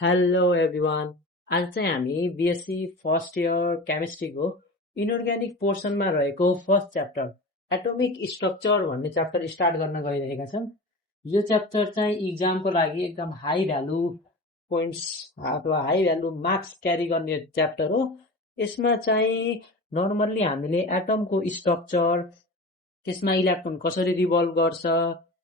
Hello everyone. आज चाहिँ हामी बिएससी फर्स्ट इयर केमिस्ट्रीको इनअर्ग्यानिक पोर्सनमा रहेको फर्स्ट च्याप्टर एटोमिक स्ट्रक्चर भन्ने च्याप्टर स्टार्ट गर्न गइरहेका छौँ। यो च्याप्टर चाहिँ इक्जामको लागि एकदम हाई भ्यालु पोइन्ट्स अथवा हाई भ्यालु मार्क्स क्यारी गर्ने च्याप्टर हो। यसमा चाहिँ नर्मल्ली हामीले एटमको स्ट्रक्चर, त्यसमा इलेक्ट्रोन कसरी रिभल्भ गर्छ,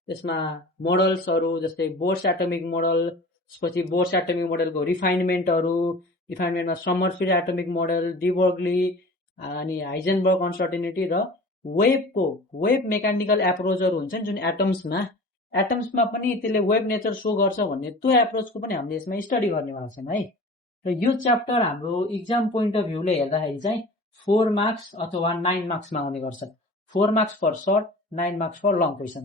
त्यसमा मोडल्सहरू जस्तै बोर्स एटोमिक मोडल, त्यसपछि बोर्स एटोमिक मोडलको रिफाइनमेन्टमा समरफिल्ड एटोमिक मोडल, डिबर्गली अनि हाइजेनबर्ग अनसर्टेनिटी र वेब मेकानिकल एप्रोचहरू हुन्छ नि जुन एटम्समा पनि त्यसले वेब नेचर सो गर्छ भन्ने त्यो एप्रोचको पनि हामीले यसमा स्टडी गर्नेवाला छौँ है। र यो च्याप्टर हाम्रो इक्जाम पोइन्ट अफ भ्यूले हेर्दाखेरि चाहिँ 4 मार्क्स अथवा 9 मार्क्समा आउने गर्छ। 4 marks for short, 9 marks for long question.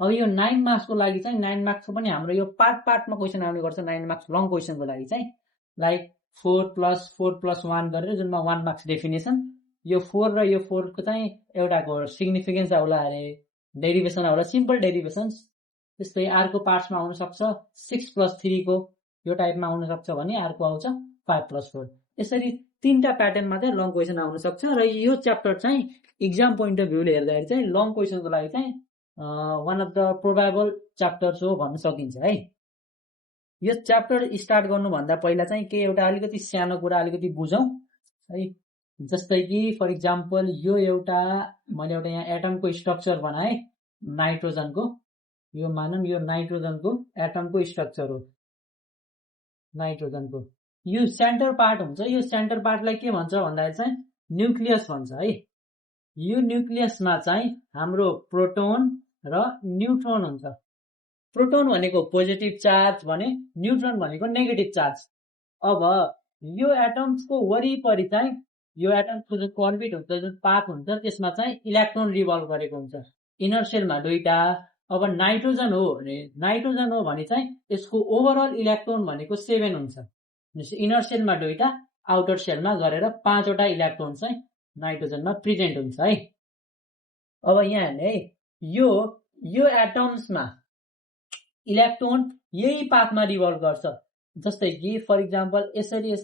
अब यो 9 मार्क्सको लागि चाहिँ 9 मार्क्सको पनि हाम्रो यो पार्टमा क्वेसन आउने गर्छ। 9 मार्क्स लङ क्वेसनको लागि चाहिँ लाइक 4+4+1 गरेर जुनमा 1 मार्क्स डेफिनेसन, यो 4 र यो 4 को चाहिँ एउटाको सिग्निफिकेन्स आउला अरे, डेरिभेसन आउला, सिम्पल डेरिभेसन्स। त्यस्तै अर्को पार्ट्समा आउन सक्छ 6+3 को यो टाइपमा आउन सक्छ भने अर्को आउँछ 5+4। यसरी तीनटा प्याटर्नमा चाहिँ लङ क्वेसन आउन सक्छ। र यो च्याप्टर चाहिँ इक्जाम पोइन्ट अफ भ्यूले हेर्दाखेरि चाहिँ लङ क्वेसनको लागि चाहिँ one of the probable chapters हो भन्न सकिन्छ है। यो च्याप्टर स्टार्ट गर्नुभन्दा पहिला चाहिँ के एउटा अलिकति सानो कुरा अलिकति बुझौँ है। जस्तै कि फर इक्जाम्पल यो मैले एउटा यहाँ एटमको स्ट्रक्चर बनाएँ नाइट्रोजनको। यो मानौँ यो नाइट्रोजनको एटमको स्ट्रक्चर हो। नाइट्रोजनको यो सेन्टर पार्ट हुन्छ। यो सेन्टर पार्टलाई के भन्छ भन्दाखेरि चाहिँ न्युक्लियस भन्छ है। यो न्युक्लियसमा चाहिँ हाम्रो प्रोटोन र न्युट्रोन हुन्छ। प्रोटोन भनेको पोजिटिभ चार्ज भने न्युट्रोन भनेको नेगेटिभ चार्ज। अब यो एटम्सको वरिपरि चाहिँ यो एटम्सको जुन कर्बिट हुन्छ, जुन पाथ हुन्छ, त्यसमा चाहिँ इलेक्ट्रोन रिभल्भ गरेको हुन्छ। इनर सेलमा 2टा। अब नाइट्रोजन हो भने चाहिँ यसको ओभरअल इलेक्ट्रोन भनेको 7 हुन्छ। इनर सेलमा 2टा, आउटर सेलमा गरेर 5वटा इलेक्ट्रोन चाहिँ नाइट्रोजनमा प्रेजेन्ट हुन्छ है। अब यहाँ हेर्ने है, यो एटम्समा इलेक्ट्रोन यही पाथमा रिभल्भ गर्छ। जस्तै कि फर इक्जाम्पल यसरी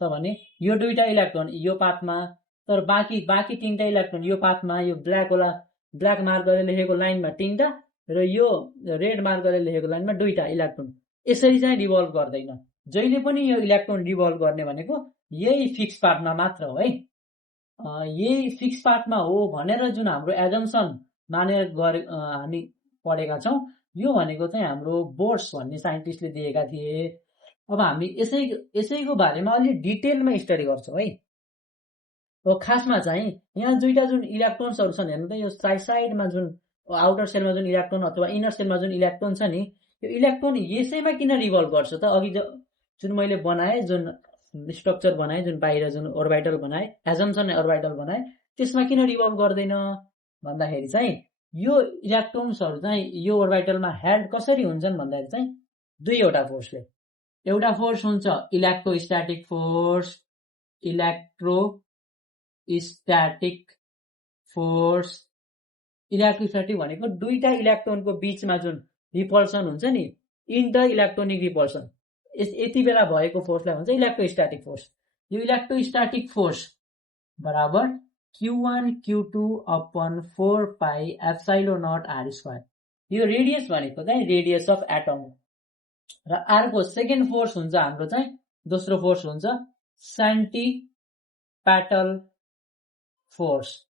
छ भने यो 2टा इलेक्ट्रोन यो पाथमा, तर बाँकी 3टा इलेक्ट्रोन यो पाथमा, यो ब्ल्याक मार्क गरेर लेखेको लाइनमा 3टा र यो रेड मार्क गरेर लेखेको लाइनमा 2टा इलेक्ट्रोन यसरी चाहिँ रिभल्भ गर्दैन। जहिले पनि यो इलेक्ट्रोन रिभल्भ गर्ने भनेको यही फिक्स पाथमा मात्र हो है। यही फिक्स पाथमा हो भनेर जुन हाम्रो एजम्सन मानेर हामी पढेका छौँ, यो भनेको चाहिँ हाम्रो बोर्स भन्ने साइन्टिस्टले दिएका थिए। अब हामी यसैको बारेमा अलि डिटेलमा स्टडी गर्छौँ है। अब खासमा चाहिँ यहाँ 2टा जुन इलेक्ट्रोन्सहरू छन् हेर्नु त, यो साइडमा जुन आउटर सेलमा जुन इलेक्ट्रोन अथवा इनर सेलमा जुन इलेक्ट्रोन छ नि, यो इलेक्ट्रोन यसैमा किन रिभल्भ गर्छ त? अघि जुन मैले बनाएँ, जुन स्ट्रक्चर बनाएँ, जुन बाहिर जुन अर्बिटल बनाएँ, एजम्सन अर्बिटल बनाएँ, त्यसमा किन रिभल्भ गर्दैन भन्दाखेरि चाहिँ यो इलेक्ट्रोन्सहरू चाहिँ यो अर्बिटलमा हेल्ड कसरी हुन्छन् भन्दाखेरि चाहिँ 2वटा फोर्सले। एउटा फोर्स हुन्छ इलेक्ट्रोस्ट्याटिक फोर्स, इलेक्ट्रोस्ट्याटिक भनेको 2टा इलेक्ट्रोनको बीचमा जुन रिपल्सन हुन्छ नि, इन्टर इलेक्ट्रोनिक रिपल्सन, यति बेला भएको फोर्सलाई भन्छ इलेक्ट्रोस्ट्याटिक फोर्स। यो इलेक्ट्रोस्ट्याटिक फोर्स बराबर Q1 Q2 upon 4 pi epsilon naught r²। यो रेडियस भनेको चाहिँ रेडियस अफ एटम हो। र अर्को सेकेन्ड फोर्स हुन्छ हाम्रो चाहिँ, दोस्रो फोर्स हुन्छ सेन्टिपेटल फोर्स।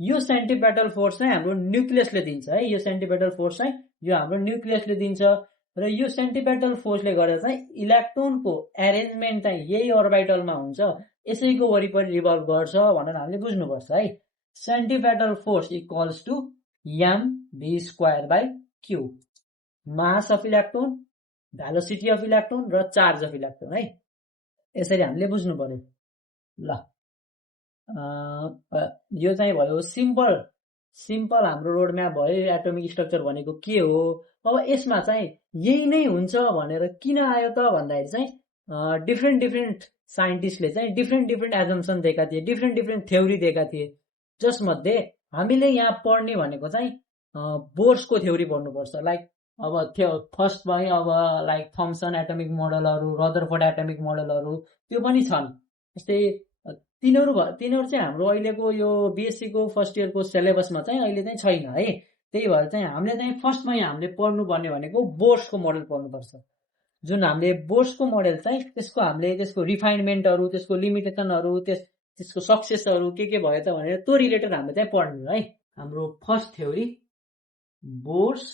यो सेन्टिपेटल फोर्स चाहिँ हाम्रो न्युक्लियसले दिन्छ है। यो सेन्टिपेटल फोर्स चाहिँ यो हाम्रो न्युक्लियसले दिन्छ। र यो सेन्टिपेटल फोर्सले गर्दा चाहिँ इलेक्ट्रोनको एरेन्जमेन्ट चाहिँ यही अर्बिटलमा हुन्छ, यसैको वरिपरि रिभल्भ गर्छ भनेर हामीले बुझ्नुपर्छ है। Centripetal force equals to mv²/q, mass of electron, velocity of electron र चार्ज अफ इलेक्ट्रोन है। यसरी हामीले बुझ्नु पर्यो। ल यो चाहिँ भयो सिम्पल हाम्रो रोडम्याप भयो। एटोमिक स्ट्रक्चर भनेको के हो। अब यसमा चाहिँ यही नै हुन्छ भनेर किन आयो त भन्दाखेरि चाहिँ डिफ्रेन्ट साइन्टिस्टले चाहिँ डिफ्रेन्ट एजम्सन दिएका थिए, डिफ्रेन्ट थ्योरी दिएका थिए। जसमध्ये हामीले यहाँ पढ्ने भनेको चाहिँ बोर्सको थ्योरी पढ्नुपर्छ। लाइक अब थियो फर्स्ट भयो अब लाइक थम्सन एटमिक मोडलहरू, रदरफोर्ड एटमिक मोडलहरू त्यो पनि छन्। यस्तै तिनीहरू चाहिँ हाम्रो अहिलेको यो BSc को फर्स्ट इयरको सिलेबसमा चाहिँ अहिले चाहिँ छैन है। त्यही भएर चाहिँ हामीले चाहिँ फर्स्टमा हामीले पढ्नुपर्ने भनेको बोर्सको मोडल पढ्नुपर्छ। जुन हामीले बोर्सको मोडल चाहिँ त्यसको हामीले त्यसको रिफाइनमेन्टहरू, त्यसको लिमिटेसनहरू, त्यसको सक्सेसहरू के भयो त भनेर त्यो रिलेटेड हामीले चाहिँ पढ्ने है। हाम्रो first theory Bohr's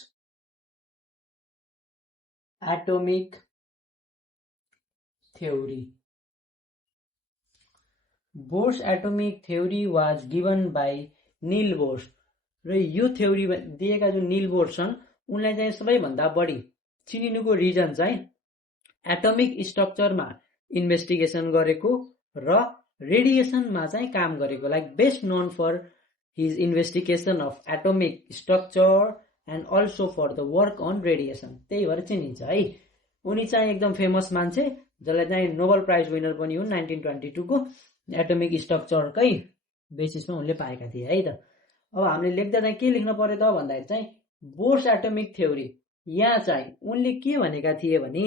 atomic theory. Bohr's atomic theory was given by Niels Bohr's. र यो थ्योरी दिएका जुन निल बोर्स छन् उनलाई चाहिँ सबैभन्दा बढी चिनिनुको रिजन चाहिँ एटोमिक स्ट्रक्चरमा इन्भेस्टिगेसन गरेको र रेडिएसनमा चाहिँ काम गरेको, like best known for his investigation of atomic structure and also for the work on radiation. त्यही भएर चिनिन्छ है। उनी चाहिँ एकदम फेमस मान्छे जसलाई चाहिँ नोबल प्राइज विनर पनि हुन् 1922 को एटोमिक स्ट्रक्चरकै बेसिसमा उनले पाएका थिए है त। अब हामीले लेख्दा चाहिँ के लेख्न पर्यो त भन्दाखेरि चाहिँ बोर्स एटोमिक थ्योरी। यहाँ चाहिँ उनले के भनेका थिए भने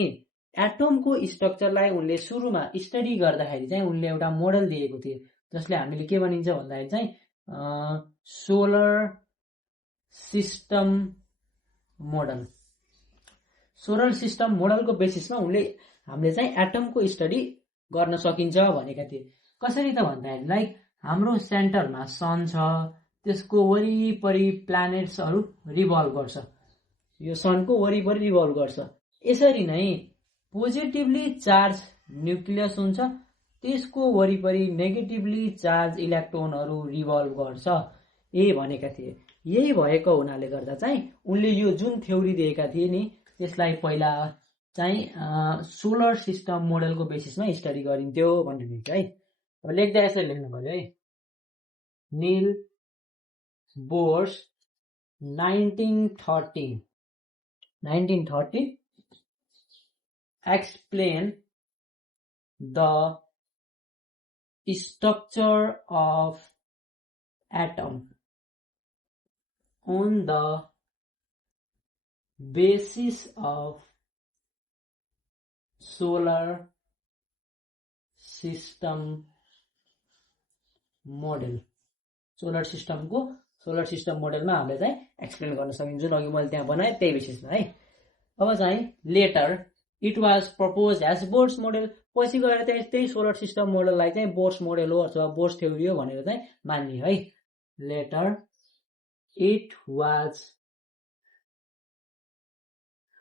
एटमको स्ट्रक्चरलाई उनले सुरुमा स्टडी गर्दाखेरि चाहिँ उनले एउटा मोडल दिएको थिए जसले हामीले के भनिन्छ भन्दाखेरि चाहिँ solar system model. Solar system मोडलको बेसिसमा उनले हामीले चाहिँ एटमको स्टडी गर्न सकिन्छ भनेका थिए। कसरी त भन्दाखेरि लाइक हाम्रो सेन्टरमा सन छ, त्यसको वरिपरि प्लानेट्सहरू रिभल्भ गर्छ, यो सनको वरिपरि रिभल्भ गर्छ। यसरी नै पोजिटिभली चार्ज न्युक्लियस हुन्छ, त्यसको वरिपरि नेगेटिभली चार्ज इलेक्ट्रोनहरू रिभल्भ गर्छ, यही भनेका थिए। यही भएको हुनाले गर्दा चाहिँ उनले यो जुन थ्योरी दिएका थिए नि त्यसलाई पहिला चाहिँ सोलर सिस्टम मोडलको बेसिसमा स्टडी गरिन्थ्यो भन्ने लेख्छ है। अब लेख्दा यसरी लेख्नु पर्यो है। निल bourse 1930 explain the structure of atom on the basis of solar system model। Solar system मोडलमा हामीले चाहिँ एक्सप्लेन गर्न सकिन्छ, जुन अघि मैले त्यहाँ बनाएँ त्यही बेसिसमा है। अब चाहिँ later it was propose as Bohr's model. पछि गएर चाहिँ त्यही सोलर सिस्टम मोडललाई चाहिँ बोर्स मोडल हो अथवा बोर्स थ्योरी हो भनेर चाहिँ मान्ने है। Later it was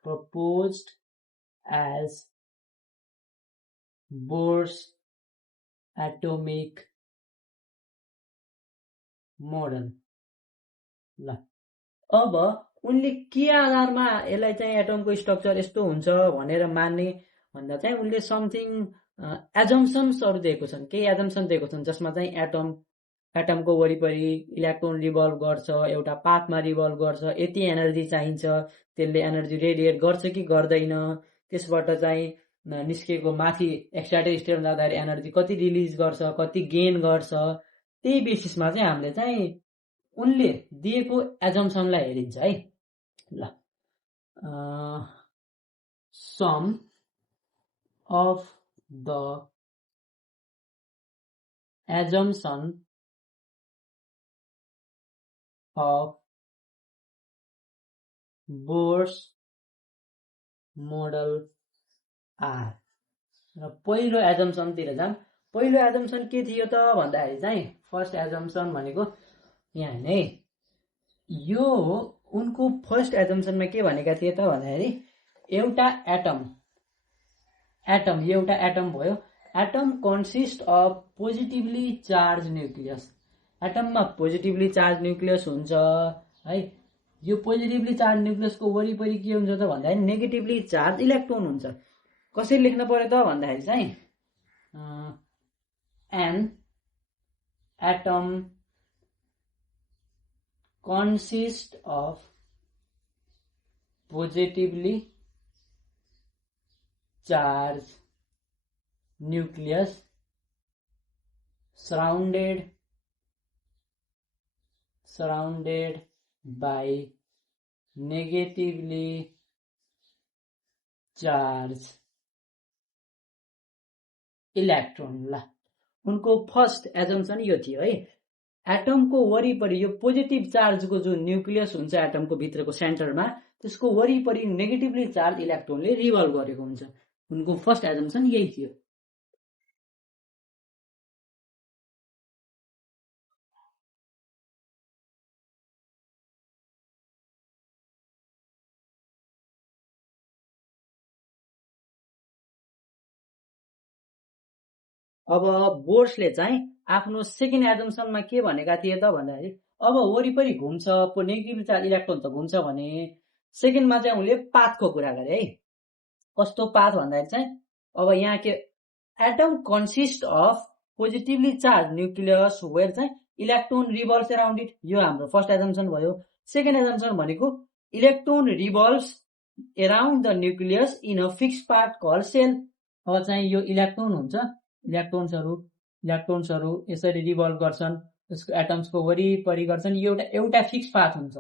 proposed as Bohr's atomic model. ल अब उनले के आधारमा यसलाई चाहिँ एटमको स्ट्रक्चर यस्तो हुन्छ भनेर मान्ने भन्दा चाहिँ उनले समथिङ एजम्सन्सहरू दिएको छन्, केही एजम्सन दिएको छन् जसमा चाहिँ एटमको वरिपरि इलेक्ट्रोन रिभल्भ गर्छ, एउटा पाथमा रिभल्भ गर्छ, यति एनर्जी चाहिन्छ, त्यसले एनर्जी रेडिएट गर्छ कि गर्दैन, त्यसबाट चाहिँ निस्केको माथि एक्साइटेड स्टेटमा जाँदाखेरि एनर्जी कति रिलिज गर्छ, कति गेन गर्छ, त्यही बेसिसमा चाहिँ हामीले चाहिँ उनले दिएको एजम्सनलाई हेरिन्छ है। ल some of the assumption of Bohr's model are. र पहिलो एजम्सनतिर जाम। पहिलो एजम्सन के थियो त भन्दाखेरि चाहिँ फर्स्ट एजम्सन भनेको यहाँ नै यो उनको फर्स्ट एजम्सनमा के भनेका थिए त भन्दाखेरि एउटा एटम भयो। Atom consist of positively charge nucleus. एटममा पोजिटिभली चार्ज न्युक्लियस हुन्छ है। यो पोजिटिभली चार्ज न्युक्लियसको वरिपरि के हुन्छ त भन्दाखेरि नेगेटिभली चार्ज इलेक्ट्रोन हुन्छ। कसरी लेख्न पर्यो त भन्दाखेरि चाहिँ an atom consist of positively charge nucleus surrounded by negatively charge electron. ल उनको फर्स्ट एजम्पसन यो थियो है, एटमको वरिपरि यो पोजिटिभ चार्जको जो न्युक्लियस हुन्छ एटमको भित्रको सेन्टरमा, त्यसको वरिपरि नेगेटिभली चार्ज इलेक्ट्रोनले रिभल्भ गरेको हुन्छ। उनको फर्स्ट एजम्पसन यही थियो। अब बोर्सले चाहिँ आफ्नो सेकेन्ड एजम्पसनमा के भनेका थिए त भन्दाखेरि, अब वरिपरि घुम्छ नेगेटिभ चार्ज इलेक्ट्रोन त घुम्छ भने सेकेन्डमा चाहिँ उनले पाथको कुरा गरे है। कस्तो पाथ भन्दाखेरि चाहिँ अब यहाँ के atom consist of positively charge nucleus where चाहिँ इलेक्ट्रोन रिभल्भ्स अराउन्ड इट, यो हाम्रो फर्स्ट एजम्पसन भयो। सेकेन्ड एजम्पसन भनेको electron revolves around the nucleus in a fix part call shell. अब चाहिँ यो इलेक्ट्रोन हुन्छ, इलेक्ट्रोन्सहरू यसरी रिभल्भ गर्छन्, त्यसको एटम्सको वरिपरि गर्छन्। यो एउटा फिक्स पाथ हुन्छ,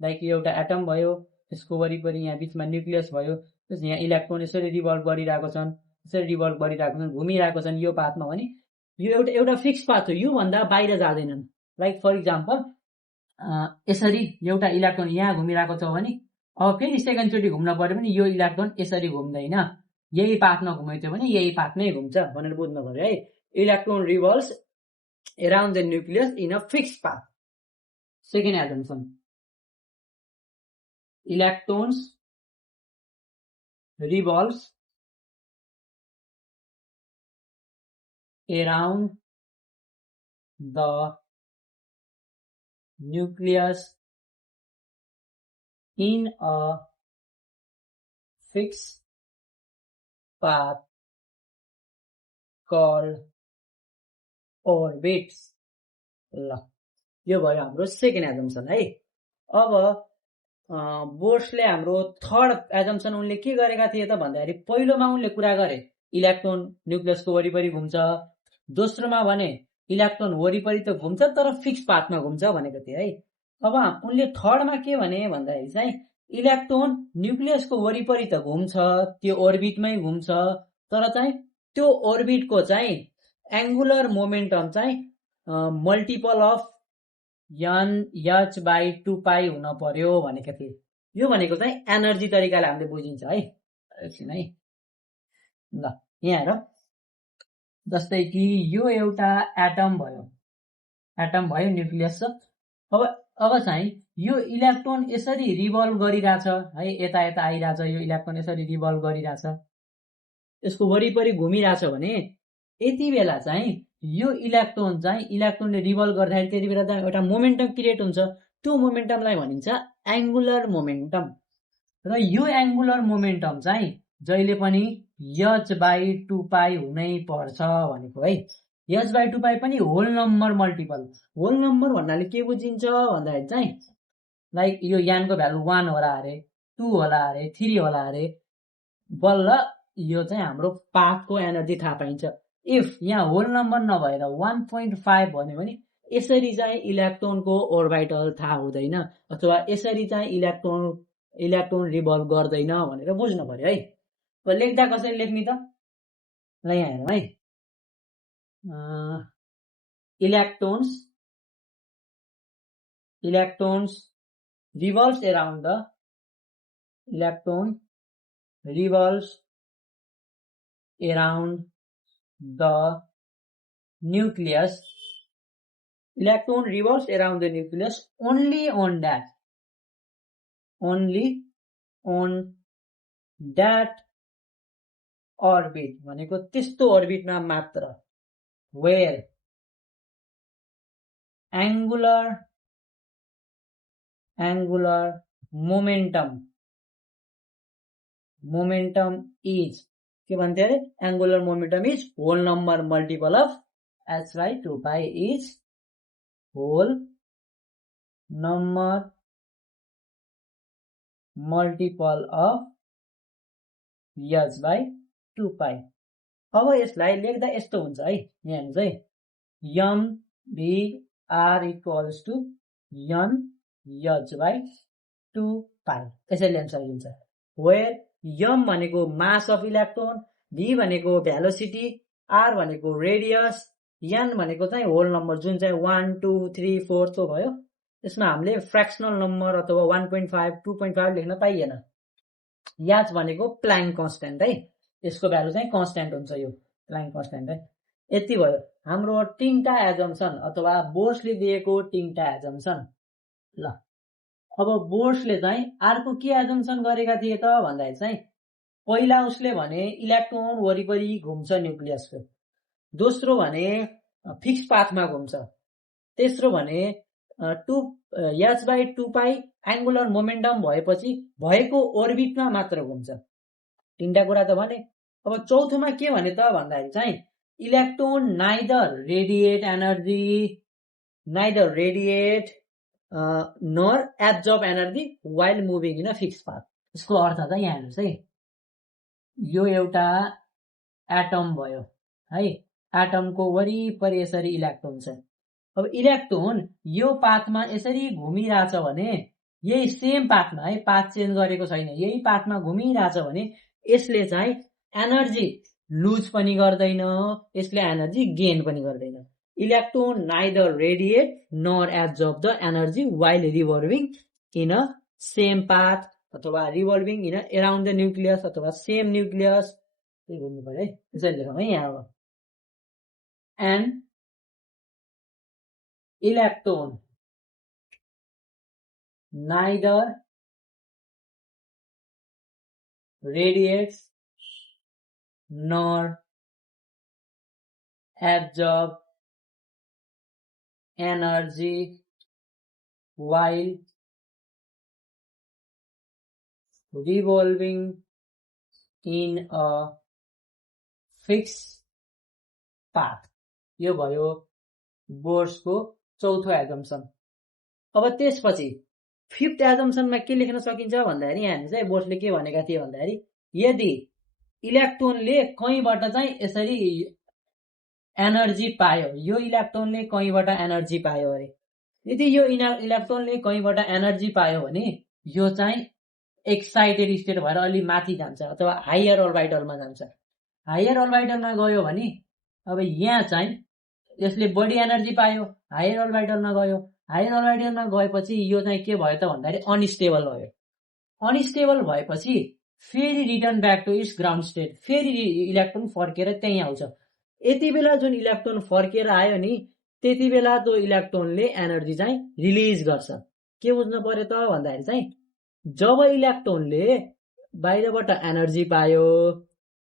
लाइक यो एउटा एटम भयो, त्यसको वरिपरि यहाँ बिचमा न्युक्लियस भयो, यहाँ इलेक्ट्रोन यसरी रिभल्भ गरिरहेको छन्, घुमिरहेको छन् यो पाथमा भने यो एउटा फिक्स पाथ हो, योभन्दा बाहिर जाँदैनन्। लाइक फर इक्जाम्पल यसरी एउटा इलेक्ट्रोन यहाँ घुमिरहेको छ भने अब फेरि सेकेन्डचोटि घुम्न पर्यो भने यो इलेक्ट्रोन यसरी घुम्दैन, यही पाथमा घुमेको थियो भने यही पाथ नै घुम्छ भनेर बुझ्नु पर्यो है। Electron revolves around the nucleus in a fix path. Second assumption, electrons revolves around the nucleus in a fixed path called orbits। ल यो भयो हाम्रो सेकेन्ड एजम्पसन है। अब बोर्सले हाम्रो थर्ड एजम्पसन उनले के गरेका थिए त भन्दाखेरि, पहिलोमा उनले कुरा गरे इलेक्ट्रोन न्युक्लियसको वरिपरि घुम्छ, दोस्रोमा भने इलेक्ट्रोन वरिपरि त घुम्छ तर फिक्स पाथमा घुम्छ भनेको थिए है। अब उनले थर्डमा के भने भन्दाखेरि चाहिँ इलेक्ट्रोन न्युक्लियसको वरिपरि त घुम्छ, त्यो ओर्बिटमै घुम्छ, तर चाहिँ त्यो ओर्बिटको चाहिँ एङ्गुलर मोमेन्टम चाहिँ मल्टिपल अफ h/2π हुन पर्यो भनेको थिए। यो भनेको चाहिँ एनर्जी तरिकाले हामीले बुझिन्छ है। एकछिन है, ल यहाँ हेर, जस्तै कि यो एउटा एटम भयो न्युक्लियस छ। अब चाहिँ यो इलेक्ट्रोन यसरी रिभल्भ गरिरहेछ है, यता यता आइरहेछ, यो इलेक्ट्रोन यसरी रिभल्भ गरिरहेछ, यसको वरिपरि घुमिरहेछ भने यति बेला चाहिँ यो इलेक्ट्रोनले रिभल्भ गर्दाखेरि त्यति बेला चाहिँ एउटा मोमेन्टम क्रिएट हुन्छ। त्यो मोमेन्टमलाई भनिन्छ एङ्गुलर मोमेन्टम। र यो एङ्गुलर मोमेन्टम चाहिँ जहिले पनि h/2π हुनै पर्छ भनेको है। h/2π पनि whole number multiple. Whole number भन्नाले के बुझिन्छ भन्दाखेरि चाहिँ लाइक यो यानको भ्यालु 1 होला अरे, 2 होला अरे, 3 होला अरे, बल्ल यो चाहिँ हाम्रो पाथको एनर्जी थाहा पाइन्छ। इफ यहाँ होल नम्बर नभएर 1.5 भन्यो भने यसरी चाहिँ इलेक्ट्रोनको ओर्बिटल थाहा हुँदैन, अथवा यसरी चाहिँ इलेक्ट्रोन रिभल्भ गर्दैन भनेर बुझ्नु पर्यो है। अब लेख्दा कसरी लेख्ने त, ल यहाँ हेरौँ है। Electrons revolves around the nucleus. Electron revolves around the nucleus only on that orbit भनेको त्यस्तो ओर्बिटमा मात्र where angular momentum is, के भन्थे अरे, angular momentum is whole number multiple of h/2π is whole number multiple of h/2π। अब यसलाई लेख्दा यस्तो हुन्छ है, यहाँ हेर्नुहोस् है, m/r equals to n h/2π यसरी लेख्न सकिन्छ। वेयर m भनेको मास अफ इलेक्ट्रोन, v भनेको भेलोसिटी, r भनेको रेडियस, n भनेको चाहिँ होल नम्बर जुन चाहिँ 1 2 3 4 तो भयो। यसमा हामीले फ्र्याक्सनल नम्बर अथवा 1.5 2.5 लेख्न पाइएन। याच भनेको प्लाङ्क कन्स्ट्यान्ट है, यसको भ्यालु चाहिँ कन्स्ट्यान्ट हुन्छ, यो प्लाङ्क कन्स्ट्यान्ट है। यति भयो हाम्रो तीनटा एजम्पसन अथवा बोर्सले दिएको तीनटा एजम्पसन। ल अब बोर्सले चाहिँ अर्को के एजम्पसन गरेका थिए त भन्दाखेरि चाहिँ पहिला उसले भने इलेक्ट्रोन वरिपरि घुम्छ न्युक्लियसको, दोस्रो भने फिक्स पाथमा घुम्छ, तेस्रो भने h/2π एंगुलर मोमेन्टम भएपछि भएको ओर्बिटमा मात्र घुम्छ। तीनटा कुरा त भने। अब चौथोमा के भने त भन्दाखेरि चाहिँ electron neither radiate nor absorb energy while moving in a fix path. यसको अर्थ त यहाँ हेर्नुस् है, यो एउटा एटम भयो है, एटमको वरिपरि यसरी इलेक्ट्रोन छ। अब इलेक्ट्रोन यो पाथमा यसरी घुमिरहेछ भने, यही सेम पाथमा है, पाथ चेन्ज गरेको छैन, यही पाथमा घुमिरहेछ भने यसले चाहिँ एनर्जी लुज पनि गर्दैन, यसले एनर्जी गेन पनि गर्दैन। Electron neither radiate nor absorb the energy while revolving in a same path अथवा revolving in around the nucleus अथवा सेम न्युक्लियस। त्यही भन्नु पर्यो है, यसरी लेखौँ है यहाँ। अब and electron neither radiates nor absorb energy while revolving in a fixed path। यो भयो बोर्सको चौथो एजम्पसन। अब त्यसपछि फिफ्थ एजम्पसनमा के लेख्न सकिन्छ भन्दाखेरि यहाँ हेर्नुस् है, बोर्सले के भनेका थिए भन्दाखेरि यदि इलेक्ट्रोनले कहीँबाट चाहिँ यसरी एनर्जी पायो, यो इलेक्ट्रोनले कहीँबाट एनर्जी पायो अरे, यदि यो इलेक्ट्रोनले कहीँबाट एनर्जी पायो भने यो चाहिँ एक्साइटेड स्टेट भएर अलि माथि जान्छ अथवा हायर अर्बिटलमा जान्छ। हायर अर्बिटलमा गयो भने अब यहाँ चाहिँ यसले बढी एनर्जी पायो, हायर अर्बिटलमा गयो, हायर अर्बिटलमा गएपछि यो चाहिँ के भयो त भन्दाखेरि अनस्टेबल भयो। अनस्टेबल भएपछि फेरि return back to its ground state, फेरि इलेक्ट्रोन फर्केर त्यही आउँछ। यति बेला जुन इलेक्ट्रोन फर्केर आयो नि, त्यति बेला त्यो इलेक्ट्रोनले एनर्जी चाहिँ रिलिज गर्छ। के बुझ्नु पर्यो त भन्दाखेरि चाहिँ जब इलेक्ट्रोनले बाहिरबाट एनर्जी पायो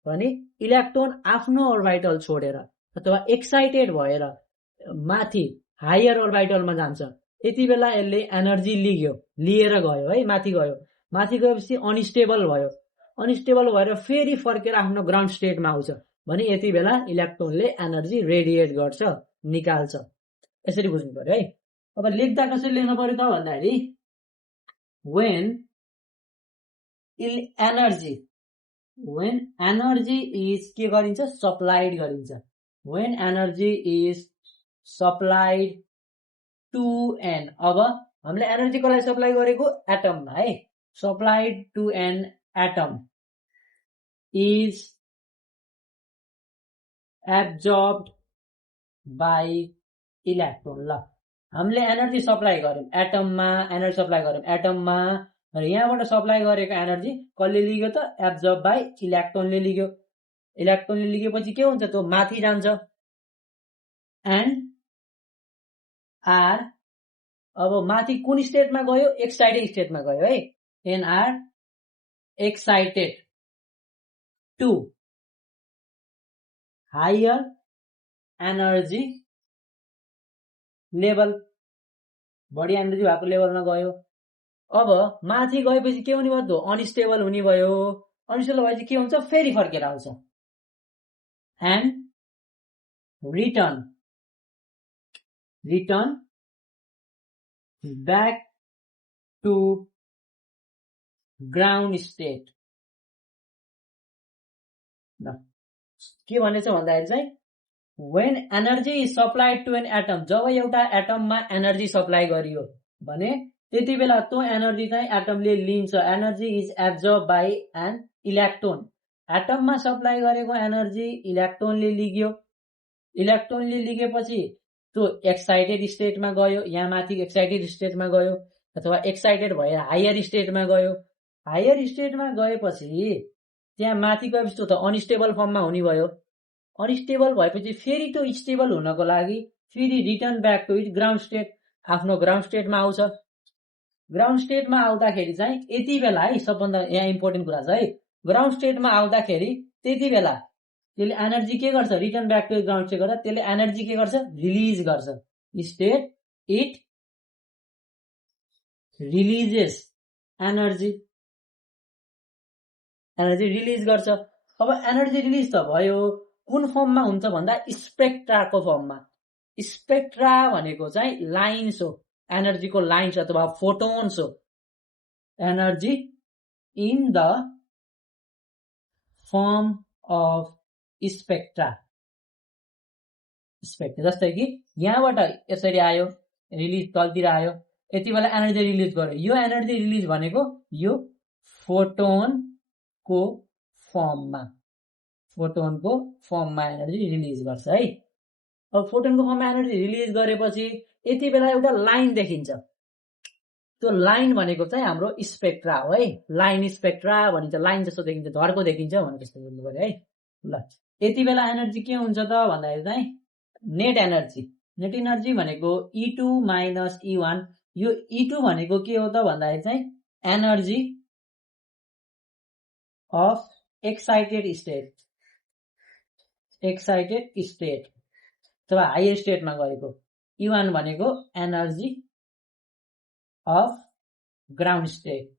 भने इलेक्ट्रोन आफ्नो अर्बिटल छोडेर अथवा एक्साइटेड भएर माथि हायर अर्बिटलमा जान्छ। यति बेला यसले एनर्जी लिएर गयो है, माथि गयो, माथि गएपछि अनस्टेबल भयो, अनस्टेबल भएर फेरि फर्केर आफ्नो ग्राउन्ड स्टेटमा आउँछ भने यति बेला इलेक्ट्रोनले एनर्जी रेडिएट गर्छ, निकाल्छ। यसरी बुझ्नु पर्यो है। अब लेख्दा कसरी लेख्नु पर्यो त भन्दाखेरि when energy is के गरिन्छ, सप्लाइड गरिन्छ। when energy is supplied to an, अब हामीले एनर्जी कसलाई सप्लाई गरेको, एटममा है, supplied to an atom is absorbed by electron. ल हामीले एनर्जी सप्लाई गर्यौं एटममा, एनर्जी सप्लाई गर्यौं एटममा, र यहाँबाट सप्लाई गरेको एनर्जी कसले लिग्यो त, एब्जर्ब बाई इलेक्ट्रोनले लिग्यो। इलेक्ट्रोनले लिगेपछि के हुन्छ त, माथि जान्छ। एन्ड आर, अब माथि कुन स्टेटमा गयो, एक्साइटेड स्टेटमा गयो है, and are excited to higher energy level, बढी एनर्जी भएको लेभलमा गयो। अब माथि गएपछि के हुने भयो त, अनस्टेबल हुने भयो। अनस्टेबल भएपछि के हुन्छ, फेरि फर्केर आउँछ। And return back to ground state. के भनेछ भन्दाखेरि चाहिँ when energy is supplied to an atom, जब एउटा एटममा एनर्जी सप्लाई गरियो भने त्यति बेला त्यो एनर्जी चाहिँ एटमले लिन्छ। Energy is absorb by an electron. एटममा सप्लाई गरेको एनर्जी इलेक्ट्रोनले लिग्यो। इलेक्ट्रोनले लिगेपछि त्यो एक्साइटेड स्टेटमा गयो, यहाँ माथि एक्साइटेड स्टेटमा गयो अथवा एक्साइटेड भएर हायर स्टेटमा गयो। हायर स्टेटमा गएपछि त्यहाँ माथि गएपछि त्यो त अनस्टेबल फर्ममा हुने भयो। अनस्टेबल भएपछि फेरि त्यो स्टेबल हुनको लागि फेरि return back to it ground state, आफ्नो ग्राउन्ड स्टेटमा आउँछ। ग्राउन्ड स्टेटमा आउँदाखेरि चाहिँ यति बेला है सबभन्दा यहाँ इम्पोर्टेन्ट कुरा छ है, ग्राउन्ड स्टेटमा आउँदाखेरि त्यति बेला त्यसले एनर्जी के गर्छ, return back to ground state गर्दा त्यसले एनर्जी के गर्छ, रिलिज गर्छ। State it releases energy, energy release गर्छ। अब एनर्जी रिलिज त भयो, कुन फर्ममा हुन्छ भन्दा स्पेक्ट्राको फर्ममा। स्पेक्ट्रा भनेको चाहिँ लाइन्स हो, एनर्जीको लाइन्स अथवा फोटोन्स हो। Energy in the form of spectra. Spectra जस्तै कि यहाँबाट यसरी आयो, रिलिज तलतिर आयो, यति बेला एनर्जी रिलिज गर्यो। यो एनर्जी रिलिज भनेको यो फोटोनको फर्ममा, फोटोनको फर्ममा एनर्जी रिलिज गर्छ है। अब फोटोनको फर्ममा एनर्जी रिलिज गरेपछि यति बेला एउटा लाइन देखिन्छ। त्यो लाइन भनेको चाहिँ हाम्रो स्पेक्ट्रा हो है। लाइन स्पेक्ट्रा भनिन्छ, लाइन जस्तो देखिन्छ, धर्को देखिन्छ भने जस्तो बुझ्नु पर्यो है। ल यति बेला एनर्जी के हुन्छ त भन्दाखेरि चाहिँ नेट एनर्जी। नेट एनर्जी भनेको E2 माइनस E1। यो E2 भनेको के हो त भन्दाखेरि चाहिँ energy of excited state, excited state अथवा हायर स्टेटमा गएको। E1 भनेको एनर्जी अफ ग्राउन्ड स्टेट।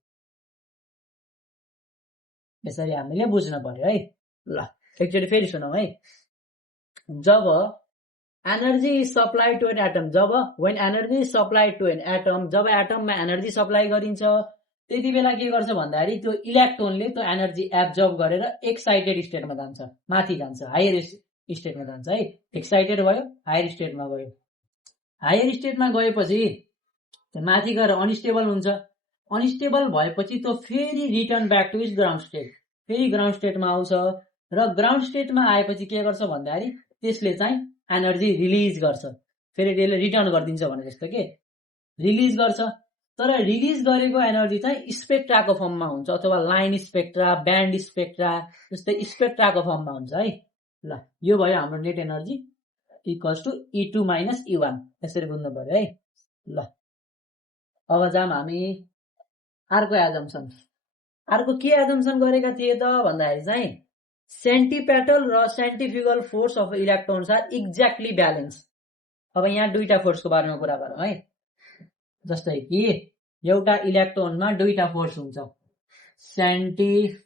यसरी हामीले बुझ्न पर्यो है। ल एकचोटि फेरि सुनौ है। जब energy is supplied to an atom, जब when energy is supplied to an atom, जब एटममा एनर्जी सप्लाई गरिन्छ त्यति बेला के गर्छ भन्दाखेरि त्यो इलेक्ट्रोनले त्यो एनर्जी एब्जर्ब गरेर एक्साइटेड स्टेटमा जान्छ, माथि जान्छ, हायर स्टेटमा जान्छ है। एक्साइटेड भयो, हायर स्टेटमा गयो। हायर स्टेटमा गएपछि माथि गएर अनस्टेबल हुन्छ। अनस्टेबल भएपछि त्यो फेरि return back to is ground state, फेरि ग्राउन्ड स्टेटमा आउँछ र ग्राउन्ड स्टेटमा आएपछि के गर्छ भन्दाखेरि त्यसले चाहिँ एनर्जी रिलिज गर्छ। फेरि त्यसले रिटर्न गरिदिन्छ भने जस्तो के रिलिज गर्छ। तर रिलिज गरेको एनर्जी चाहिँ स्पेक्ट्राको फर्ममा हुन्छ अथवा लाइन स्पेक्ट्रा, ब्यान्ड स्पेक्ट्रा जस्तै स्पेक्ट्राको फर्ममा हुन्छ है। ल यो भयो हाम्रो net energy equals to E2 minus E1। यसरी बुझ्नु पर्यो है। ल अब जाम हामी अर्को एजम्सन। अर्को के एजम्सन गरेका थिए त भन्दाखेरि चाहिँ सेन्टिपेटल र centrifugal force of electrons are exactly balance. अब यहाँ दुईटा फोर्सको बारेमा कुरा गरौँ है। जस्तै कि एउटा इलेक्ट्रोनमा दुईटा फोर्स हुन्छ, सेन्टिपेटल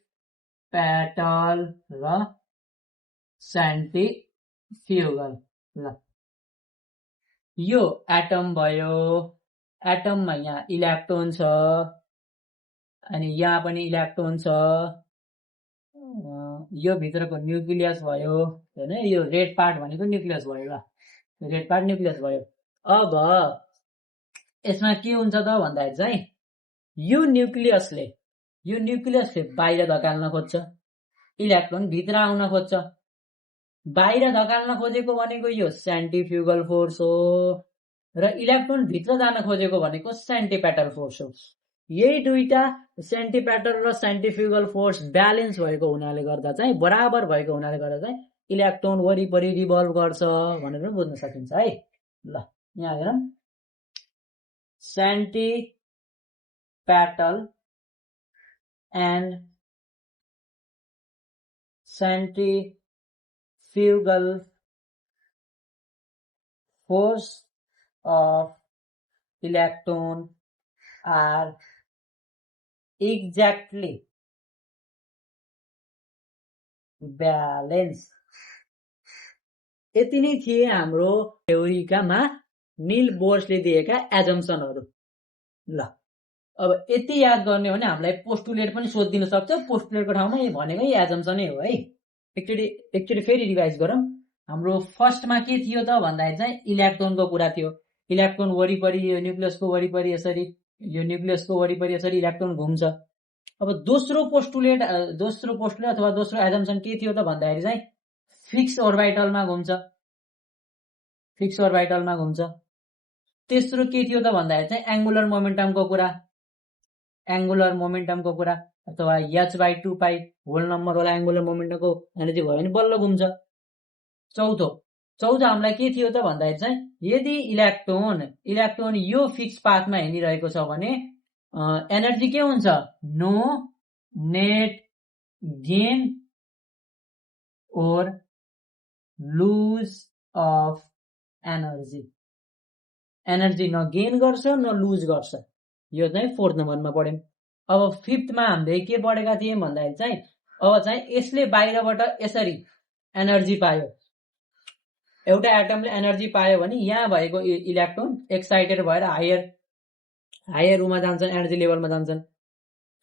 र सेन्ट्रिफ्युगल। ल यो एटम भयो, एटममा यहाँ इलेक्ट्रोन छ अनि यहाँ पनि इलेक्ट्रोन छ। यो भित्रको न्युक्लियस भयो हैन, यो रेड पार्ट भनेको न्युक्लियस भयो। ल रेड पार्ट न्युक्लियस भयो। अब यसमा के हुन्छ त भन्दाखेरि चाहिँ यो न्युक्लियसले बाहिर धकाल्न खोज्छ, इलेक्ट्रोन भित्र आउन खोज्छ। बाहिर धकाल्न खोजेको भनेको यो सेन्ट्रिफ्युगल फोर्स हो र इलेक्ट्रोन भित्र जान खोजेको भनेको सेन्टिपेटल फोर्स हो। यही दुईटा सेन्टिपेटल र सेन्ट्रिफ्युगल फोर्स ब्यालेन्स भएको हुनाले गर्दा चाहिँ, बराबर भएको हुनाले गर्दा चाहिँ इलेक्ट्रोन वरिपरि रिभल्भ गर्छ भनेर बुझ्न सकिन्छ है। ल यहाँ हेरौँ, centripetal and centrifugal force of electron are exactly balance. यति नै थिए हाम्रो थ्योरीकामा निल बोर्सले दिएका एजम्सनहरू। ल अब यति याद गर्ने हो भने हामीलाई पोस्टुलेट पनि सोधिदिन सक्छ। पोस्टुलेटको ठाउँमा यो भनेकै एजम्सनै हो है। एकचोटि फेरि रिभाइज गरौँ। हाम्रो फर्स्टमा के थियो त भन्दाखेरि चाहिँ इलेक्ट्रोनको कुरा थियो। इलेक्ट्रोन वरिपरि, यो न्युक्लियसको वरिपरि यसरी यो न्युक्लियसको वरिपरि यसरी इलेक्ट्रोन घुम्छ। अब दोस्रो पोस्टुलेट अथवा दोस्रो एजम्पसन के थियो त भन्दाखेरि चाहिँ फिक्स ओर्बिटलमा घुम्छ। तेस्रो के थियो त भन्दाखेरि चाहिँ एंगुलर मोमेन्टमको कुरा अथवा h/2π होल नम्बर होला एंगुलर मोमेन्टमको एनर्जी भयो भने बल्ल घुम्छ। चौथो हामीलाई के थियो त भन्दाखेरि चाहिँ यदि इलेक्ट्रोन यो फिक्स पाथमा हिँडिरहेको छ भने एनर्जी के हुन्छ? No net gain or lose of energy न गेन गर्छ न लुज गर्छ। यो चाहिँ 4th नम्बरमा पढ्यौं। अब 5th मा हामीले के पढेका थियौं भन्दाखेरि चाहिँ अब चाहिँ यसले बाहिरबाट यसरी एनर्जी पायो, एउटा एटमले एनर्जी पायो भने यहाँ भएको इलेक्ट्रोन एक्साइटेड भएर हायर उमा जान्छन्, एनर्जी लेभलमा जान्छन्,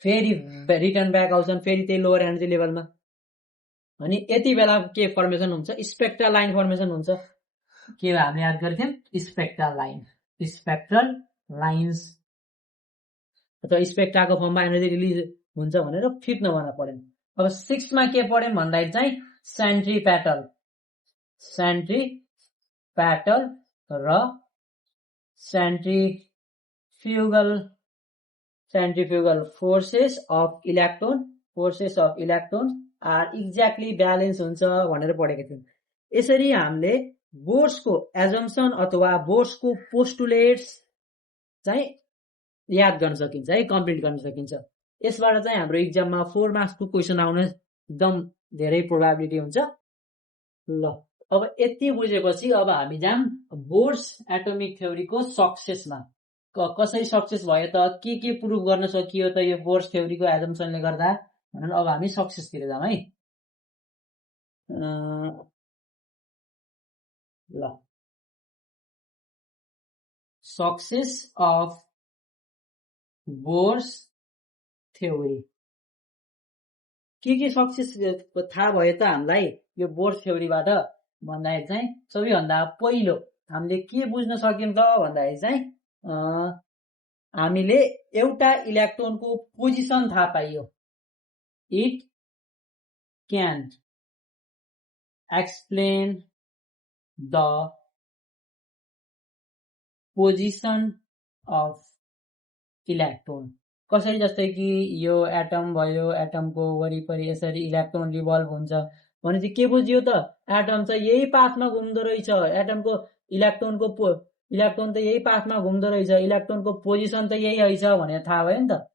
फेरि रिटर्न ब्याक आउँछन्, फेरि त्यही लोअर एनर्जी लेभलमा। अनि यति बेला के फर्मेसन हुन्छ? स्पेक्ट्रल लाइन फर्मेसन हुन्छ। के हामीले याद गर्थ्यौं? स्पेक्ट्रल लाइन्स अथवा स्पेक्ट्राको फर्ममा एनर्जी रिलिज हुन्छ भनेर 5th नम्बरमा पढ्यौं। अब 6th मा के पढ्यौं भन्दाखेरि चाहिँ सेन्ट्रिपेटल र centrifugal forces of electron are exactly balance हुन्छ भनेर पढेका थियौं। यसरी हामीले बोर्सको एजम्पसन अथवा बोर्सको पोस्टुलेट्स चाहिँ याद गर्न सकिन्छ है, कम्प्लिट गर्न सकिन्छ। यसबाट चाहिँ हाम्रो एक्जाममा 4 मार्क्सको क्वेशन आउन एकदम धेरै प्रोबेबिलिटी हुन्छ। ल अब यति बुझेपछि अब हामी जाम बोर्स एटोमिक थ्योरीको सक्सेसमा। कसरी सक्सेस भयो त, के प्रुभ गर्न सकियो त यो बोर्स थ्योरीको एजम्पसनले गर्दा भनेर अब हामी सक्सेसतिर जाम है। ल सक्सेस अफ बोर्स थ्योरी के सक्सेस थाहा भयो त हामीलाई यो बोर्स थ्योरीबाट भन्दाखेरि चाहिँ सबैभन्दा पहिलो हामीले के बुझ्न सक्यौं त भन्दाखेरि चाहिँ हामीले एउटा इलेक्ट्रोनको पोजिसन थाहा पाइयो। It can explain the position of electron. कसरी? जस्तै कि यो एटम भयो, एटमको वरिपरि यसरी इलेक्ट्रोन रिभल्भ हुन्छ भने चाहिँ के बुझियो त? एटम चाहिँ यही पाथमा घुम्दो रहेछ, इलेक्ट्रोन त यही पाथमा घुम्दो रहेछ, इलेक्ट्रोनको पोजिसन त यही रहेछ भनेर थाहा भयो नि त।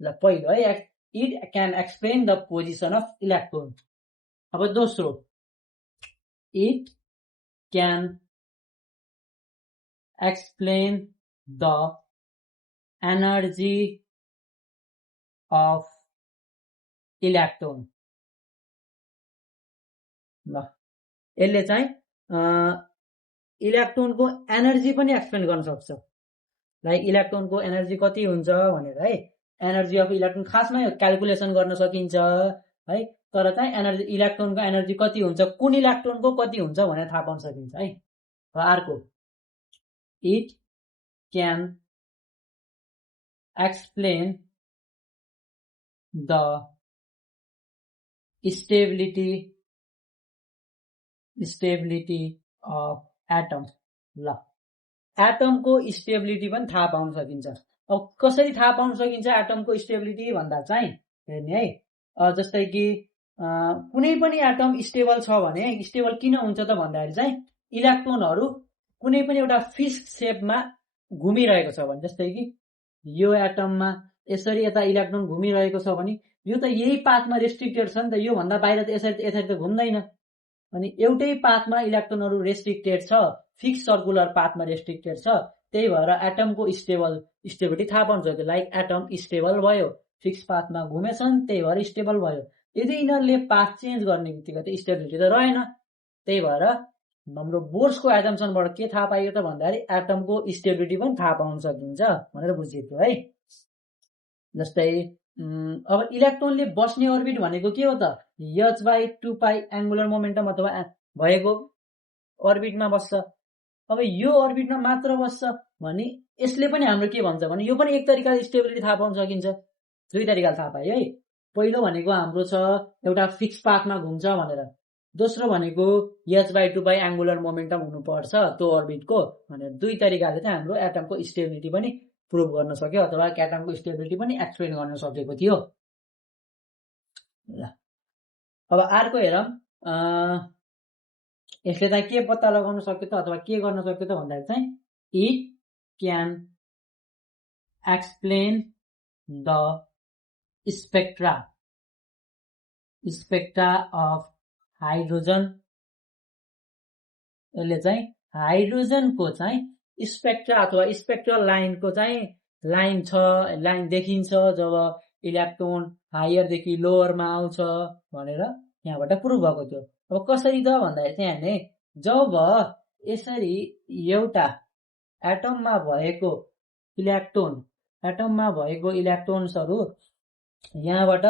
ल पहिलो है, it can explain the position of electron. अब दोस्रो, it can explain the energy of electron. ल यसले चाहिँ इलेक्ट्रोनको एनर्जी पनि एक्सप्लेन गर्न सक्छ। लाइक इलेक्ट्रोनको एनर्जी कति हुन्छ भनेर है, एनर्जी अफ इलेक्ट्रोन खासमा यो क्याल्कुलेसन गर्न सकिन्छ है, तर चाहिँ इलेक्ट्रोनको एनर्जी कति हुन्छ, कुन इलेक्ट्रोनको कति हुन्छ भनेर थाहा पाउन सकिन्छ है। अर्को, it can explain the stability of atom. ल एटमको स्टेबिलिटी पनि थाहा पाउन सकिन्छ। अब कसरी थाहा पाउन सकिन्छ एटमको स्टेबिलिटी भन्दा चाहिँ हेर्ने है, जस्तै कि कुनै पनि एटम स्टेबल छ भने स्टेबल किन हुन्छ त भन्दाखेरि चाहिँ इलेक्ट्रोनहरू कुनै पनि एउटा फिक्स्ड सेपमा घुमिरहेको छ भने, जस्तै कि यो एटममा यसरी यता इलेक्ट्रोन घुमिरहेको छ भने यो त यही पाथमा रेस्ट्रिक्टेड छ नि त, यो भन्दा बाहिर त यसरी त घुम्दैन। अनि एउटै पाथमा इलेक्ट्रोनहरू रेस्ट्रिक्टेड छ, फिक्स सर्कुलर पाथमा रेस्ट्रिक्टेड छ, त्यही भएर एटमको स्टेबिलिटी थाहा पाउन सक्यो। लाइक एटम स्टेबल भयो, फिक्स पाथमा घुमेछन्, त्यही भएर स्टेबल भयो। यदि यिनीहरूले पाथ चेन्ज गर्ने बित्तिकै त स्टेबिलिटी त रहेन। त्यही भएर हाम्रो बोर्सको एजम्पसनबाट के थाहा पाइयो त भन्दाखेरि एटमको स्टेबिलिटी पनि थाहा पाउन सकिन्छ भनेर बुझिएको है। जस्तै अब इलेक्ट्रोनले बस्ने अर्बिट भनेको के हो त? h/2π एंगुलर मोमेन्टम अथवा भएको अर्बिटमा बस्छ। अब यो अर्बिटमा मात्र बस्छ भने यसले पनि हाम्रो के भन्छ भने यो पनि एक तरिकाले स्टेबिलिटी थाहा पाउन सकिन्छ। दुई तरिकाले थाहा पायो है। पहिलो भनेको हाम्रो छ एउटा फिक्स पाथमा घुम्छ भनेर, दोस्रो भनेको h/2 एंगुलर मोमेन्टम हुनुपर्छ त्यो अर्बिटको भनेर। दुई तरिकाले चाहिँ हाम्रो एटमको स्टेबिलिटी पनि प्रुभ गर्न सक्यो अथवा एटमको स्टेबिलिटी पनि एक्सप्लेन गर्न सकेको थियो। ल अब अर्को हेरौँ, यसले चाहिँ के पत्ता लगाउन सक्यो त अथवा के गर्न सक्यो त भन्दाखेरि चाहिँ it can explain the spectra of hydrogen. यसले चाहिँ हाइड्रोजनको चाहिँ स्पेक्ट्रा अथवा स्पेक्ट्रल लाइनको चाहिँ लाइन देखिन्छ जब इलेक्ट्रोन हायरदेखि लोवरमा आउँछ भनेर यहाँबाट प्रुभ भएको थियो। अब कसरी त भन्दाखेरि चाहिँ हामीले जब यसरी एउटा एटममा भएको इलेक्ट्रोन्सहरू यहाँबाट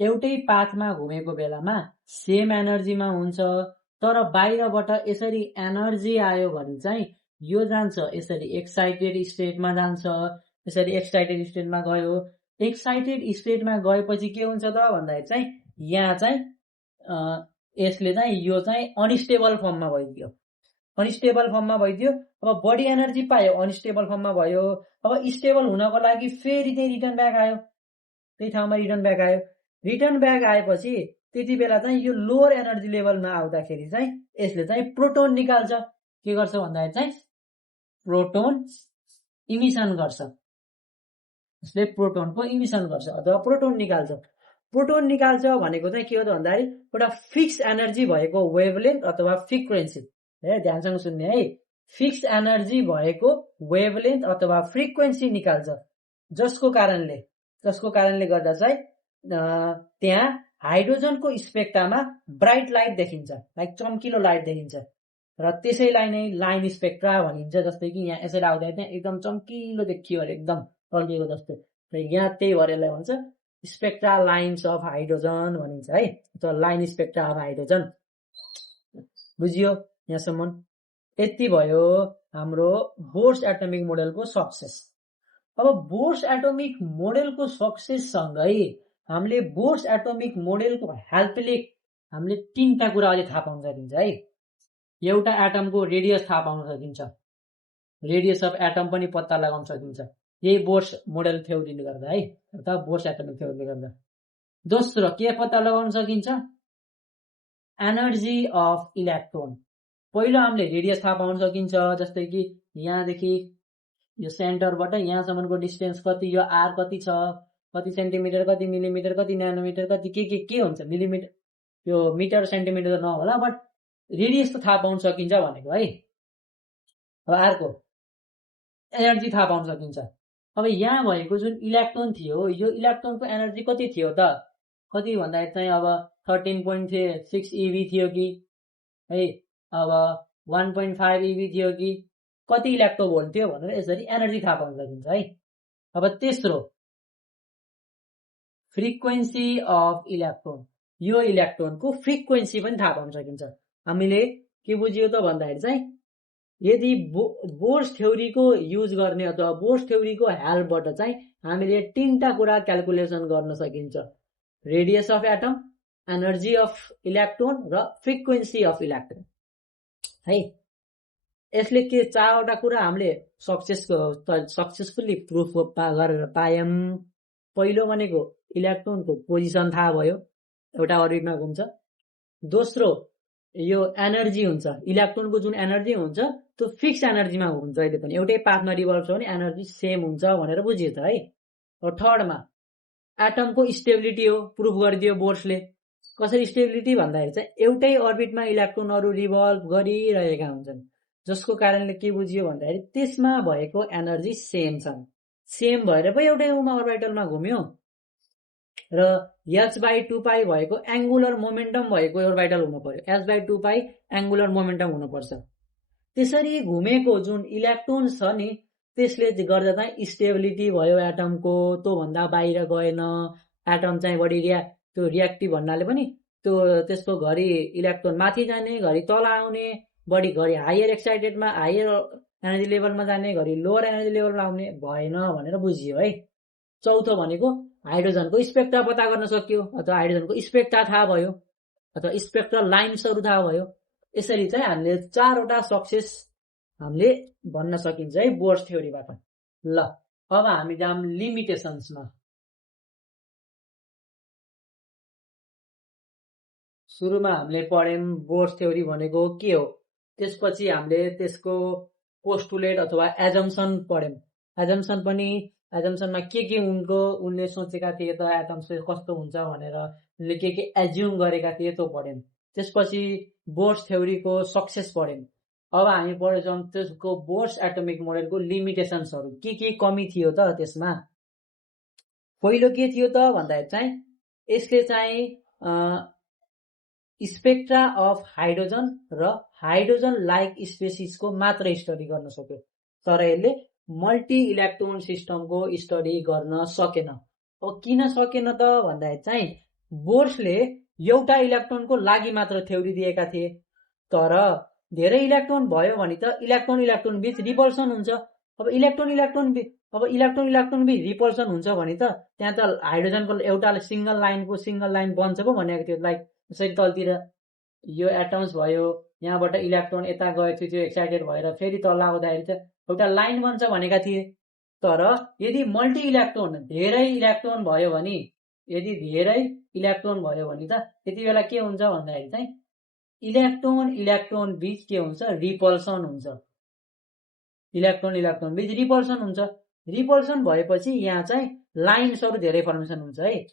एउटै पाथमा घुमेको बेलामा सेम एनर्जीमा हुन्छ, तर बाहिरबाट यसरी एनर्जी आयो भने चाहिँ यो जान्छ यसरी एक्साइटेड स्टेटमा जान्छ। यसरी एक्साइटेड स्टेटमा गयो, एक्साइटेड स्टेटमा गएपछि के हुन्छ त भन्दाखेरि चाहिँ यहाँ चाहिँ यसले चाहिँ यो चाहिँ अनस्टेबल फर्ममा भइदियो। अब बढी एनर्जी पायो, अनस्टेबल फर्ममा भयो। अब स्टेबल हुनको लागि फेरि चाहिँ रिटर्न ब्याक आयो, त्यही ठाउँमा रिटर्न ब्याक आएपछि त्यति बेला चाहिँ यो लोअर एनर्जी लेभलमा आउँदाखेरि चाहिँ यसले चाहिँ प्रोटोन निकाल्छ। के गर्छ भन्दाखेरि चाहिँ प्रोटोन इमिसन गर्छ। यसले प्रोटोनको इमिसन गर्छ अथवा प्रोटोन निकाल्छ। प्रोटोन निकाल्छ भनेको चाहिँ के हो त भन्दाखेरि एउटा फिक्स एनर्जी भएको वेभलेन्थ अथवा फ्रिक्वेन्सी, ध्यानसँग सुन्ने है, फिक्स एनर्जी भएको वेभलेन्थ अथवा फ्रिक्वेन्सी निकाल्छ, जसको कारणले गर्दा चाहिँ त्यहाँ हाइड्रोजनको स्पेक्ट्रामा ब्राइट लाइट देखिन्छ, लाइक चम्किलो लाइट देखिन्छ र त्यसैलाई नै लाइन स्पेक्ट्रा भनिन्छ। जस्तै कि यहाँ यसरी आउँदा त्यहाँ एकदम चम्किलो देखियो अरे, एकदम टल्लिएको जस्तो, र यहाँ त्यही भएर यसलाई भन्छ स्पेक्ट्रा लाइन्स अफ हाइड्रोजन भनिन्छ है, अथवा लाइन स्पेक्ट्रा अफ हाइड्रोजन। बुझियो यहाँसम्म? यति भयो हाम्रो बोर्स एटमिक मोडेलको सक्सेस। अब बोर्स एटमिक मोडेलको सक्सेससँगै हामीले बोर्स एटमिक मोडेलको हेल्पले हामीले तीनटा कुरा अहिले थाहा पाउन सकिन्छ है। एउटा एटमको रेडियस थाहा पाउन सकिन्छ, रेडियस अफ एटम पनि पत्ता लगाउन सकिन्छ यही बोर्स मोडेल थ्योरीले गर्दा है, अथवा बोर्स एटमिक थ्योरीले गर्दा। दोस्रो के पत्ता लगाउन सकिन्छ? Energy of electron. पहिलो हामीले रेडियस थाहा पाउन सकिन्छ, जस्तै कि यहाँदेखि यो सेन्टरबाट यहाँसम्मको डिस्टेन्स कति, यो आर कति छ, कति सेन्टिमिटर, कति मिलिमिटर, कति न्यानोमिटर, कति के हुन्छ, मिलिमिटर, यो मिटर सेन्टिमिटर त नहोला, बट रेडियस त थाहा पाउन सकिन्छ भनेको है। अब अर्को एनर्जी थाहा पाउन सकिन्छ। अब यहाँ भएको जुन इलेक्ट्रोन थियो, यो इलेक्ट्रोनको एनर्जी कति थियो त, कति भन्दाखेरि चाहिँ अब 13.6 eV थियो कि है, अब 1.5 eV थियो कि, कति इलेक्ट्रोभोल्ट थियो भनेर यसरी एनर्जी थाहा पाउन सकिन्छ है। अब तेस्रो फ्रिक्वेन्सी अफ इलेक्ट्रोन, यो इलेक्ट्रोनको फ्रिक्वेन्सी पनि थाहा पाउन सकिन्छ। हामीले के बुझियो त भन्दाखेरि चाहिँ यदि बोर्स थ्योरीको युज गर्ने अथवा बोर्स थ्योरीको हेल्पबाट चाहिँ हामीले तीनटा कुरा क्याल्कुलेसन गर्न सकिन्छ, radius of atom, energy of electron र फ्रिक्वेन्सी अफ इलेक्ट्रोन है। यसले के चारवटा कुरा हामीले सक्सेसफुल्ली प्रुफ गरेर पायौं। पहिलो भनेको इलेक्ट्रोनको पोजिसन थाहा भयो, एउटा अर्बिटमा घुम्छ। दोस्रो यो एनर्जी हुन्छ, इलेक्ट्रोनको जुन एनर्जी हुन्छ त्यो फिक्स एनर्जीमा हुन्छ, अहिले पनि एउटै पाथमा रिभल्भ छ भने एनर्जी सेम हुन्छ भनेर बुझियो त है। र थर्डमा एटमको स्टेबिलिटी हो, प्रुफ गरिदियो बोर्सले। कसरी स्टेबिलिटी भन्दाखेरि चाहिँ एउटै अर्बिटमा इलेक्ट्रोनहरू रिभल्भ गरिरहेका हुन्छन्, जसको कारणले के बुझियो भन्दाखेरि त्यसमा भएको एनर्जी सेम छन्, सेम भएर पो एउटै अर्बिटलमा घुम्यो र h/2 भएको एंगुलर मोमेन्टम भएको अर्बिटल हुनु पर्यो, h/2 एंगुलर मोमेन्टम हुनुपर्छ। त्यसरी घुमेको जुन इलेक्ट्रोन छ नि त्यसले गर्दा चाहिँ स्टेबिलिटी भयो एटमको, त्यो भन्दा बाहिर गएन। एटम चाहिँ बढी त्यो रिएक्टिभ भन्नाले पनि त्यो त्यसको घरि इलेक्ट्रोन माथि जाने, घरि तल आउने, बढी घरि हायर एक्साइटेडमा हायर एनर्जी लेभलमा जाने घरि लोअर एनर्जी लेभलमा आउने भएन भनेर बुझियो है। चौथो भनेको हाइड्रोजनको स्पेक्ट्रा पत्ता गर्न सक्यो अथवा हाइड्रोजनको स्पेक्ट्रा थाहा भयो अथवा स्पेक्ट्रल लाइन्सहरू थाहा भयो। यसरी चाहिँ हामीले 4वटा सक्सेस हामीले भन्न सकिन्छ है बोर्स थ्योरीबाट। ल अब हामी जाम लिमिटेसन्समा। सुरुमा हामीले पढ्यौं बोर्स थ्योरी भनेको के हो, त्यसपछि हामीले त्यसको पोस्टुलेट अथवा एजम्सन पढ्यौं। एजम्सनमा के उनले सोचेका थिए त एटम्स कस्तो हुन्छ भनेर उनले के एज्युम गरेका थिए त्यो पढ्यौं। त्यसपछि बोर्स थ्योरीको सक्सेस पढ्यौं। अब हामी पढ्छौं त्यसको बोर्स एटमिक मोडेलको लिमिटेसन्सहरू, के कमी थियो त त्यसमा। पहिलो के थियो त भन्दाखेरि चाहिँ यसले चाहिँ स्पेक्ट्रा अफ हाइड्रोजन र हाइड्रोजन लाइक स्पेसिसको मात्र स्टडी गर्न सक्यो, तर यसले मल्टी इलेक्ट्रोन सिस्टमको स्टडी गर्न सकेन। अब किन सकेन त भन्दाखेरि चाहिँ बोर्सले एउटा इलेक्ट्रोनको लागि मात्र थ्योरी दिएका थिए, तर धेरै इलेक्ट्रोन भयो भने त इलेक्ट्रोन बीच रिपल्सन हुन्छ। अब इलेक्ट्रोन बीच रिपल्सन हुन्छ भने त त्यहाँ त हाइड्रोजनको एउटा सिंगल लाइन बन्छ पो भनेको थियो। लाइक यसरी तलतिर यो एटम्स भयो, यहाँबाट इलेक्ट्रोन यता गएको थियो, एक्साइटेड भएर फेरि तल आउँदाखेरि त एउटा लाइन बन्छ भनेका थिए। तर यदि मल्टी इलेक्ट्रोन धेरै इलेक्ट्रोन भयो भने त त्यति बेला के हुन्छ भन्दाखेरि चाहिँ इलेक्ट्रोन बीच के हुन्छ, रिपल्सन हुन्छ। इलेक्ट्रोन बीच रिपल्सन हुन्छ। रिपल्सन भएपछि यहाँ चाहिँ लाइन्सहरू धेरै फर्मेसन हुन्छ है।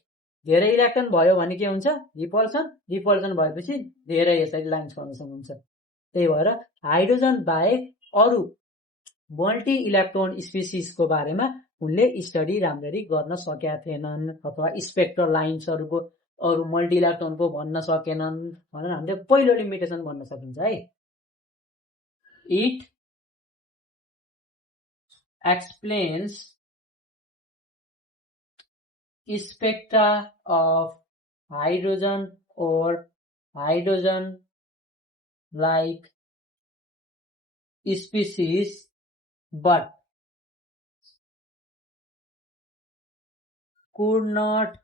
धेरै इलेक्ट्रोन भयो भने के हुन्छ, रिपल्सन भएपछि धेरै यसरी लाइन्स फर्मेसन हुन्छ। त्यही भएर हाइड्रोजन बाहेक अरू मल्टी इलेक्ट्रोन स्पेसिसको बारेमा उनले स्टडी राम्ररी गर्न सकेका थिएनन् अथवा स्पेक्ट्रल लाइन्सहरूको अरू मल्टी इलेक्ट्रोनको भन्न सकेनन् भनेर हामीले पहिलो लिमिटेसन भन्न सकिन्छ है। It explains spectra of hydrogen or hydrogen like species but could not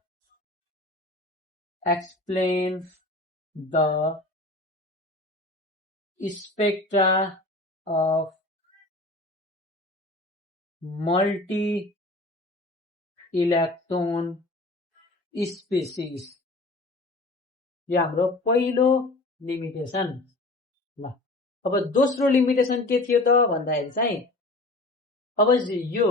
explain the spectra of multi-electron species। यो हाम्रो पहिलो लिमिटेसन। ल अब दोस्रो लिमिटेसन के थियो त भन्दाखेरि चाहिँ अब यो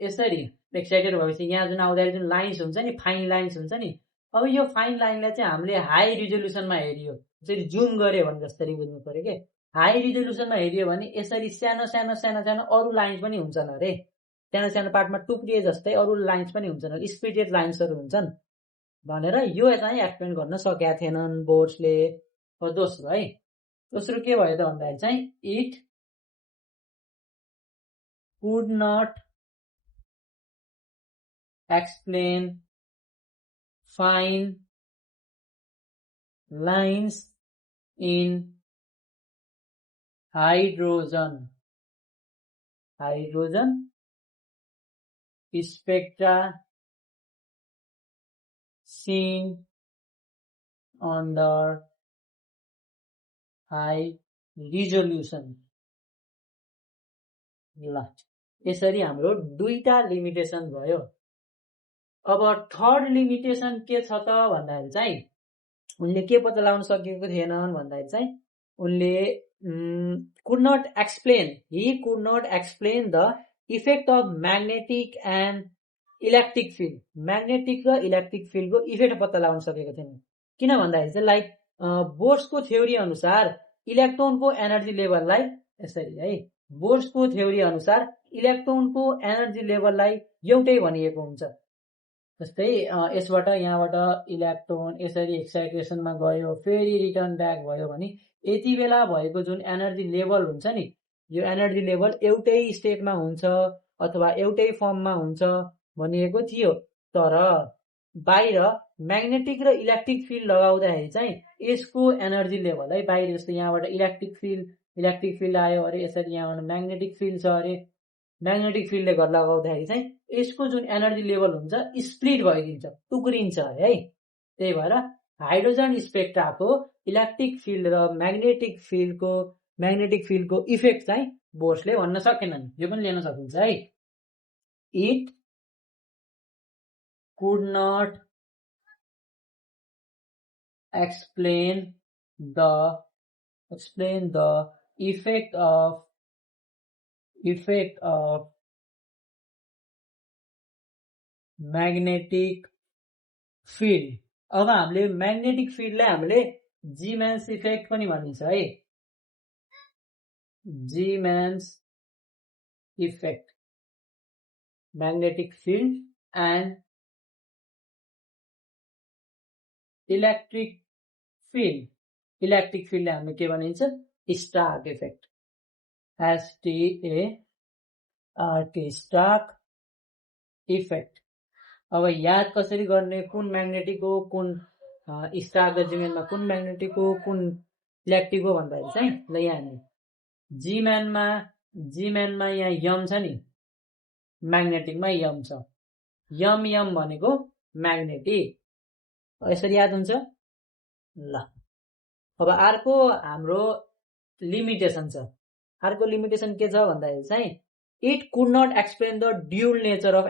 यसरी एक्साइटेड भएपछि यहाँ जुन आउँदाखेरि जुन लाइन्स हुन्छ नि, फाइन लाइन्स हुन्छ नि, अब यो फाइन लाइनलाई चाहिँ हामीले हाई रिजोल्युसनमा हेरियो, यसरी जुम गरे भने जसरी बुझ्नु पर्यो के। हाई रिजोल्युसनमा हेरियो भने यसरी सानो सानो सानो सानो अरू लाइन्स पनि हुन्छन् अरे, सानो सानो पार्टमा टुक्रिए जस्तै अरू लाइन्स पनि हुन्छन्, स्प्लिटेड लाइन्सहरू हुन्छन् भनेर यो चाहिँ एक्सप्लेन गर्न सकेका थिएनन् बोर्सले। दोस्रो है, दोस्रो के भयो त भन्दाखेरि चाहिँ it could not explain fine lines in hydrogen spectra seen under high resolution। ल यसरी हाम्रो दुईटा लिमिटेसन भयो। अब थर्ड लिमिटेसन के छ त भन्दाखेरि चाहिँ उनले के पत्ता लगाउन सकेको थिएनन् भन्दाखेरि चाहिँ उनले could not explain the effect of magnetic and electric field। Magnetic र इलेक्ट्रिक फिल्डको इफेक्ट पत्ता लगाउन सकेको थिएन। किन भन्दाखेरि चाहिँ लाइक बोर्सको थ्योरी अनुसार इलेक्ट्रोनको एनर्जी लेभललाई यसरी है, बोर्सको थ्योरी अनुसार इलेक्ट्रोनको एनर्जी लेभललाई एउटै भनिएको हुन्छ। जस्तै यसबाट यहाँबाट इलेक्ट्रोन यसरी एक्साइटेसनमा गयो, फेरि रिटर्न ब्याक भयो भने यति बेला भएको जुन एनर्जी लेभल हुन्छ नि, यो एनर्जी लेभल एउटै स्टेटमा हुन्छ अथवा एउटै फर्ममा हुन्छ भनिएको थियो। तर बाहिर म्याग्नेटिक र इलेक्ट्रिक फिल्ड लगाउँदाखेरि चाहिँ यसको एनर्जी लेभल है बाहिर, जस्तो यहाँबाट इलेक्ट्रिक फिल्ड इलेक्ट्रिक फिल्ड आयो अरे यसरी यहाँ म्याग्नेटिक फिल्ड छ अरे म्याग्नेटिक फिल्डले घर लगाउँदाखेरि चाहिँ यसको जुन एनर्जी लेभल हुन्छ स्प्लिट भइदिन्छ टुक्रिन्छ है त्यही भएर हाइड्रोजन स्पेक्ट्राको इलेक्ट्रिक फिल्ड र म्याग्नेटिक फिल्डको इफेक्ट चाहिँ बोर्सले भन्न सकेनन् यो पनि लिन सकिन्छ है it could not explain the effect of magnetic field अब हामीले म्याग्नेटिक फिल्डलाई हामीले जीम्यान्स इफेक्ट पनि भनिन्छ है Zeeman effect magnetic field and electric फिल्डले हामीले के भनिन्छ Stark effect STARK Stark effect अब याद कसरी गर्ने कुन म्याग्नेटिक हो कुन स्टार्क र जीम्यानमा कुन म्याग्नेटिक हो कुन इलेक्ट्रिक हो भन्दाखेरि चाहिँ ल यहाँ जीम्यानमा यहाँ यम छ नि म्याग्नेटिकमा यम छ यम भनेको म्याग्नेटिक यसरी याद हुन्छ ल अब अर्को हाम्रो लिमिटेसन छ अर्को लिमिटेसन के छ भन्दाखेरि चाहिँ it could not explain the dual nature of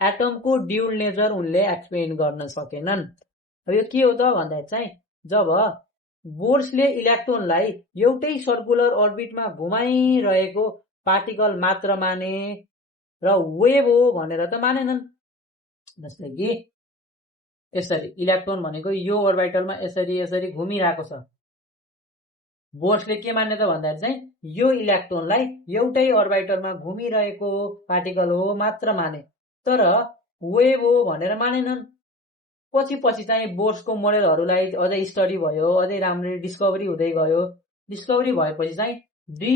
एटमको ड्युल नेचर उनले एक्सप्लेन गर्न सकेनन् अब यो के हो त भन्दाखेरि चाहिँ जब बोर्सले इलेक्ट्रोनलाई एउटै सर्कुलर अर्बिटमा घुमाइरहेको पार्टिकल मात्र माने र वेभ हो भनेर त मानेनन् जसले कि यसरी इलेक्ट्रोन भनेको यो अर्बिटलमा यसरी घुमिरहेको छ बोर्सले के मान्ने त भन्दाखेरि चाहिँ यो इलेक्ट्रोनलाई एउटै अर्बिटलमा घुमिरहेको पार्टिकल हो मात्र माने तर वेभ हो भनेर मानेनन् पछि चाहिँ बोर्सको मोडेलहरूलाई अझै स्टडी भयो अझै राम्ररी डिस्कभरी हुँदै गयो डिस्कभरी भएपछि चाहिँ डी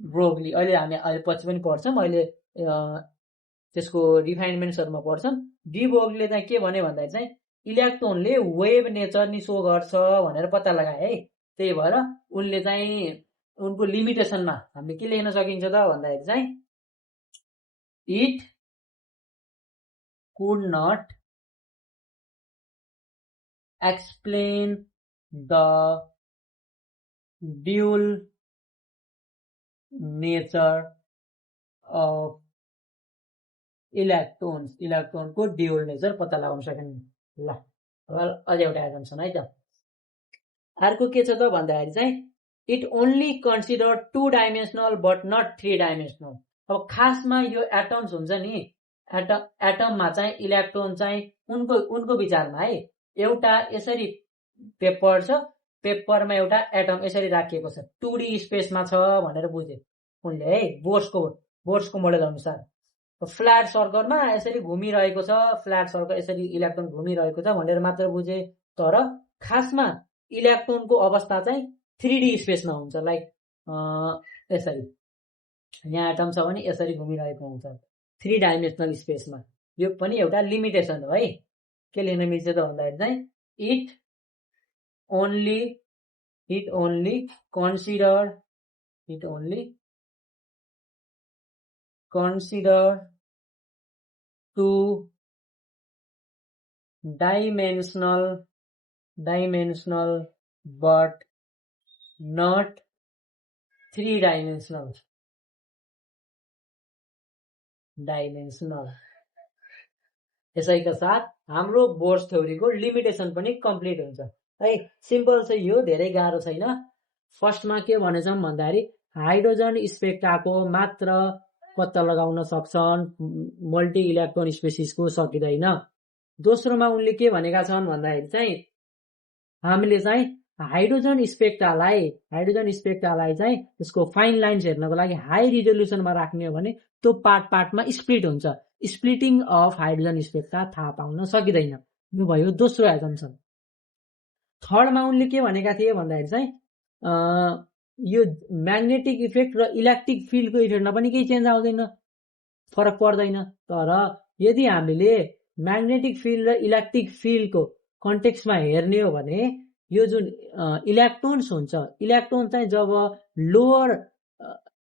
ब्रोग्ली अहिले हामी पछि पनि पढ्छौँ अहिले त्यसको रिफाइनमेन्ट्सहरुमा पढ्छौँ डी ब्रोग्लीले चाहिँ के भने भन्दाखेरि चाहिँ इलेक्ट्रोनले वेभ नेचर नि सो गर्छ भनेर पत्ता लगाए है त्यही भएर उनले चाहिँ उनको लिमिटेसनमा हामीले के लेख्न सकिन्छ त भन्दाखेरि चाहिँ it could not explain the dual nature of electrons को dual nature पत्ता लगाउन सकेन ल अझै एउटा एजम्पसन है त अर्को के छ त भन्दाखेरि चाहिँ it only consider 2 dimensional but not 3 dimensional अब खासमा यो एटम्स हुन्छ नि एटममा चाहिँ इलेक्ट्रोन चाहिँ उनको विचारमा है एउटा यसरी पेपर छ पेपरमा एउटा एटम यसरी राखिएको छ 2D स्पेसमा छ भनेर बुझे उनले है बोर्सको मोडेल अनुसार फ्ल्याट सर्कलमा यसरी घुमिरहेको छ फ्ल्याट सर्कल यसरी इलेक्ट्रोन घुमिरहेको छ भनेर मात्र बुझे तर खासमा इलेक्ट्रोनको अवस्था चाहिँ 3D स्पेसमा हुन्छ लाइक यसरी यहाँ एटम छ भने यसरी घुमिरहेको हुन्छ 3 डाइमेन्सनल स्पेसमा यो पनि एउटा लिमिटेसन हो है के लेख्न मिल्छ त भन्दाखेरि चाहिँ it only consider 2 dimensional but not 3 dimensional यसैका साथ हाम्रो बोर्स थ्योरीको लिमिटेसन पनि कम्प्लिट हुन्छ है सिम्पल छ यो धेरै गाह्रो छैन फर्स्टमा के भनेछौं भन्दाखेरि हाइड्रोजन स्पेक्ट्राको मात्र पत्ता लगाउन सक्छन् मल्टी इलेक्ट्रोन स्पेसिसको सकिदैन दोस्रोमा उनले के भनेका छन् भन्दाखेरि चाहिँ हामीले चाहिँ हाइड्रोजन स्पेक्ट्रालाई चाहिँ त्यसको फाइन लाइन्स हेर्नको लागि हाई रिजोल्युसनमा राख्ने हो भने त्यो पार्टमा स्प्लिट हुन्छ स्प्लिटिङ अफ हाइड्रोजन स्पेक्ट्रा थाहा पाउन सकिदैन यो भयो दोस्रो एजम्पसन थर्डमा उनले के भनेका थिए भन्दाखेरि चाहिँ यो म्याग्नेटिक इफेक्ट र इलेक्ट्रिक फिल्डको इफेक्टमा पनि केही चेन्ज आउँदैन फरक पर्दैन तर यदि हामीले म्याग्नेटिक फिल्ड र इलेक्ट्रिक फिल्डको कन्टेक्स्टमा हेर्ने हो भने यो जुन इलेक्ट्रोन्स हुन्छ, इलेक्ट्रोन चाहिँ जब लोअर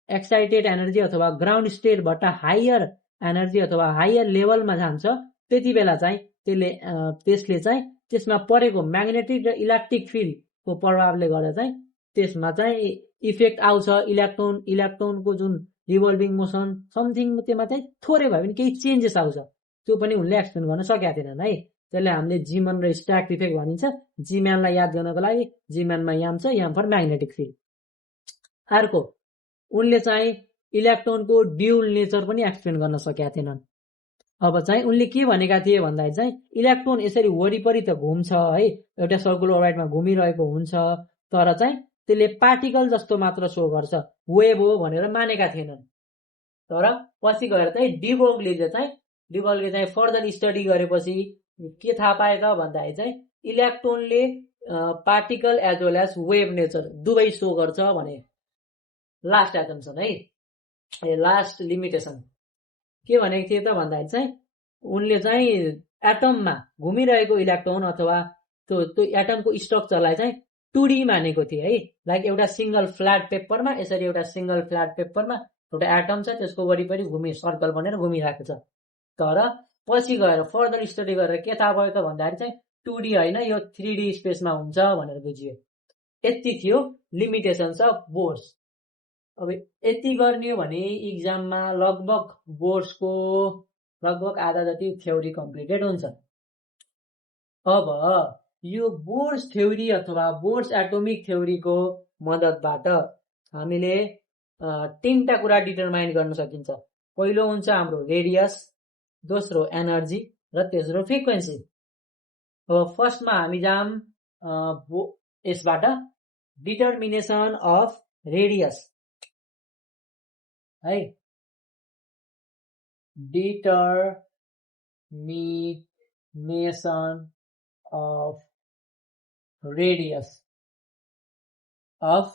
एक्साइटेड एनर्जी अथवा ग्राउन्ड स्टेटबाट हायर एनर्जी अथवा हायर लेभलमा जान्छ, त्यति बेला चाहिँ त्यसले चाहिँ त्यसमा परेको म्याग्नेटिक र इलेक्ट्रिक फिल्डको प्रभावले गर्दा चाहिँ त्यसमा चाहिँ इफेक्ट आउँछ। इलेक्ट्रोनको जुन रिभल्भिङ मोसन समथिङ त्यसमा चाहिँ थोरै भए पनि केही चेन्जेस आउँछ, त्यो पनि उनले एक्सप्लेन गर्न सकेका थिएनन् है। त्यसलाई हामीले जीमन र स्ट्याक इफेक्ट भनिन्छ। जीम्यानलाई याद गर्नको लागि जीम्यानमा याम छ, याम फर म्याग्नेटिक फिल्ड। अर्को उनले चाहिँ इलेक्ट्रोनको ड्युल नेचर पनि एक्सप्लेन गर्न सकेका थिएनन्। अब चाहिँ उनले के भनेका थिए भन्दाखेरि चाहिँ इलेक्ट्रोन यसरी वरिपरि त घुम्छ है, एउटा सर्कुलर अर्बिटमा घुमिरहेको हुन्छ, तर चाहिँ त्यसले पार्टिकल जस्तो मात्र शो गर्छ, वेभ हो भनेर मानेका थिएनन्। तर पछि गएर चाहिँ डिबोगले चाहिँ फर्दर स्टडी गरेपछि के थाहा पाए त भन्दाखेरि चाहिँ इलेक्ट्रोनले particle as well as wave nature दुवै शो गर्छ भने। लास्ट एटम्सन है, लास्ट लिमिटेसन के भनेको थिए त भन्दाखेरि चाहिँ उनले चाहिँ एटममा घुमिरहेको इलेक्ट्रोन अथवा त्यो एटमको स्ट्रक्चरलाई चाहिँ 2D मानेको थिए है। लाइक एउटा सिंगल फ्ल्याट पेपरमा, यसरी एउटा सिंगल फ्ल्याट पेपरमा एउटा एटम छ, त्यसको वरिपरि सर्कल बनेर घुमिरहेको छ। तर पछि गएर फर्दर स्टडी गरेर के थाहा भयो त भन्दाखेरि चाहिँ 2D होइन, यो 3D स्पेसमा हुन्छ भनेर बुझियो। यति थियो लिमिटेसन्स अफ बोर्स। अब यति गर्ने हो भने इक्जाममा लगभग बोर्सको लगभग आधा जति थ्योरी कम्प्लिटेड हुन्छ। अब यो बोर्स थ्योरी अथवा बोर्स एटोमिक थ्योरीको मद्दतबाट हामीले 3टा कुरा डिटरमाइन गर्न सकिन्छ। पहिलो हुन्छ हाम्रो रेडियस, दोस्रो एनर्जी र तेस्रो फ्रिक्वेन्सी। अब फर्स्टमा हामी जाम यसबाट डिटर्मिनेसन अफ रेडियस है। Determination of radius of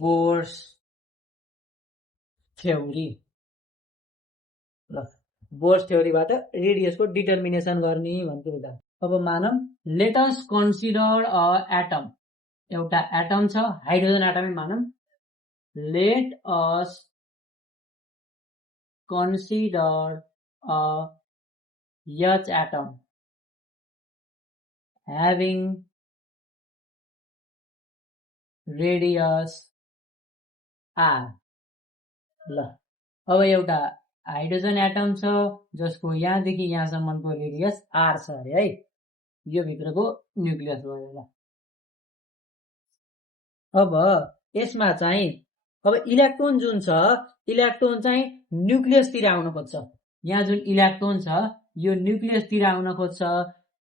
Bohr's theory। ल बोर्स थ्योरीबाट रेडियसको डिटर्मिनेसन गर्ने भन्थे त। अब मानम let us consider a atom, एउटा एटम छ, हाइड्रोजन एटमै मानम। Let us consider a H atom having radius r। ल अब एउटा हाइड्रोजन एटम छ जसको यहाँदेखि यहाँसम्मको रेडियस r छ अरे है, यो भित्रको न्युक्लियस भयो। अब यसमा चाहिँ अब इलेक्ट्रोन जुन छ, इलेक्ट्रोन चाहिँ न्युक्लियसतिर आउन खोज्छ। यहाँ जुन इलेक्ट्रोन छ यो न्युक्लियसतिर आउन खोज्छ।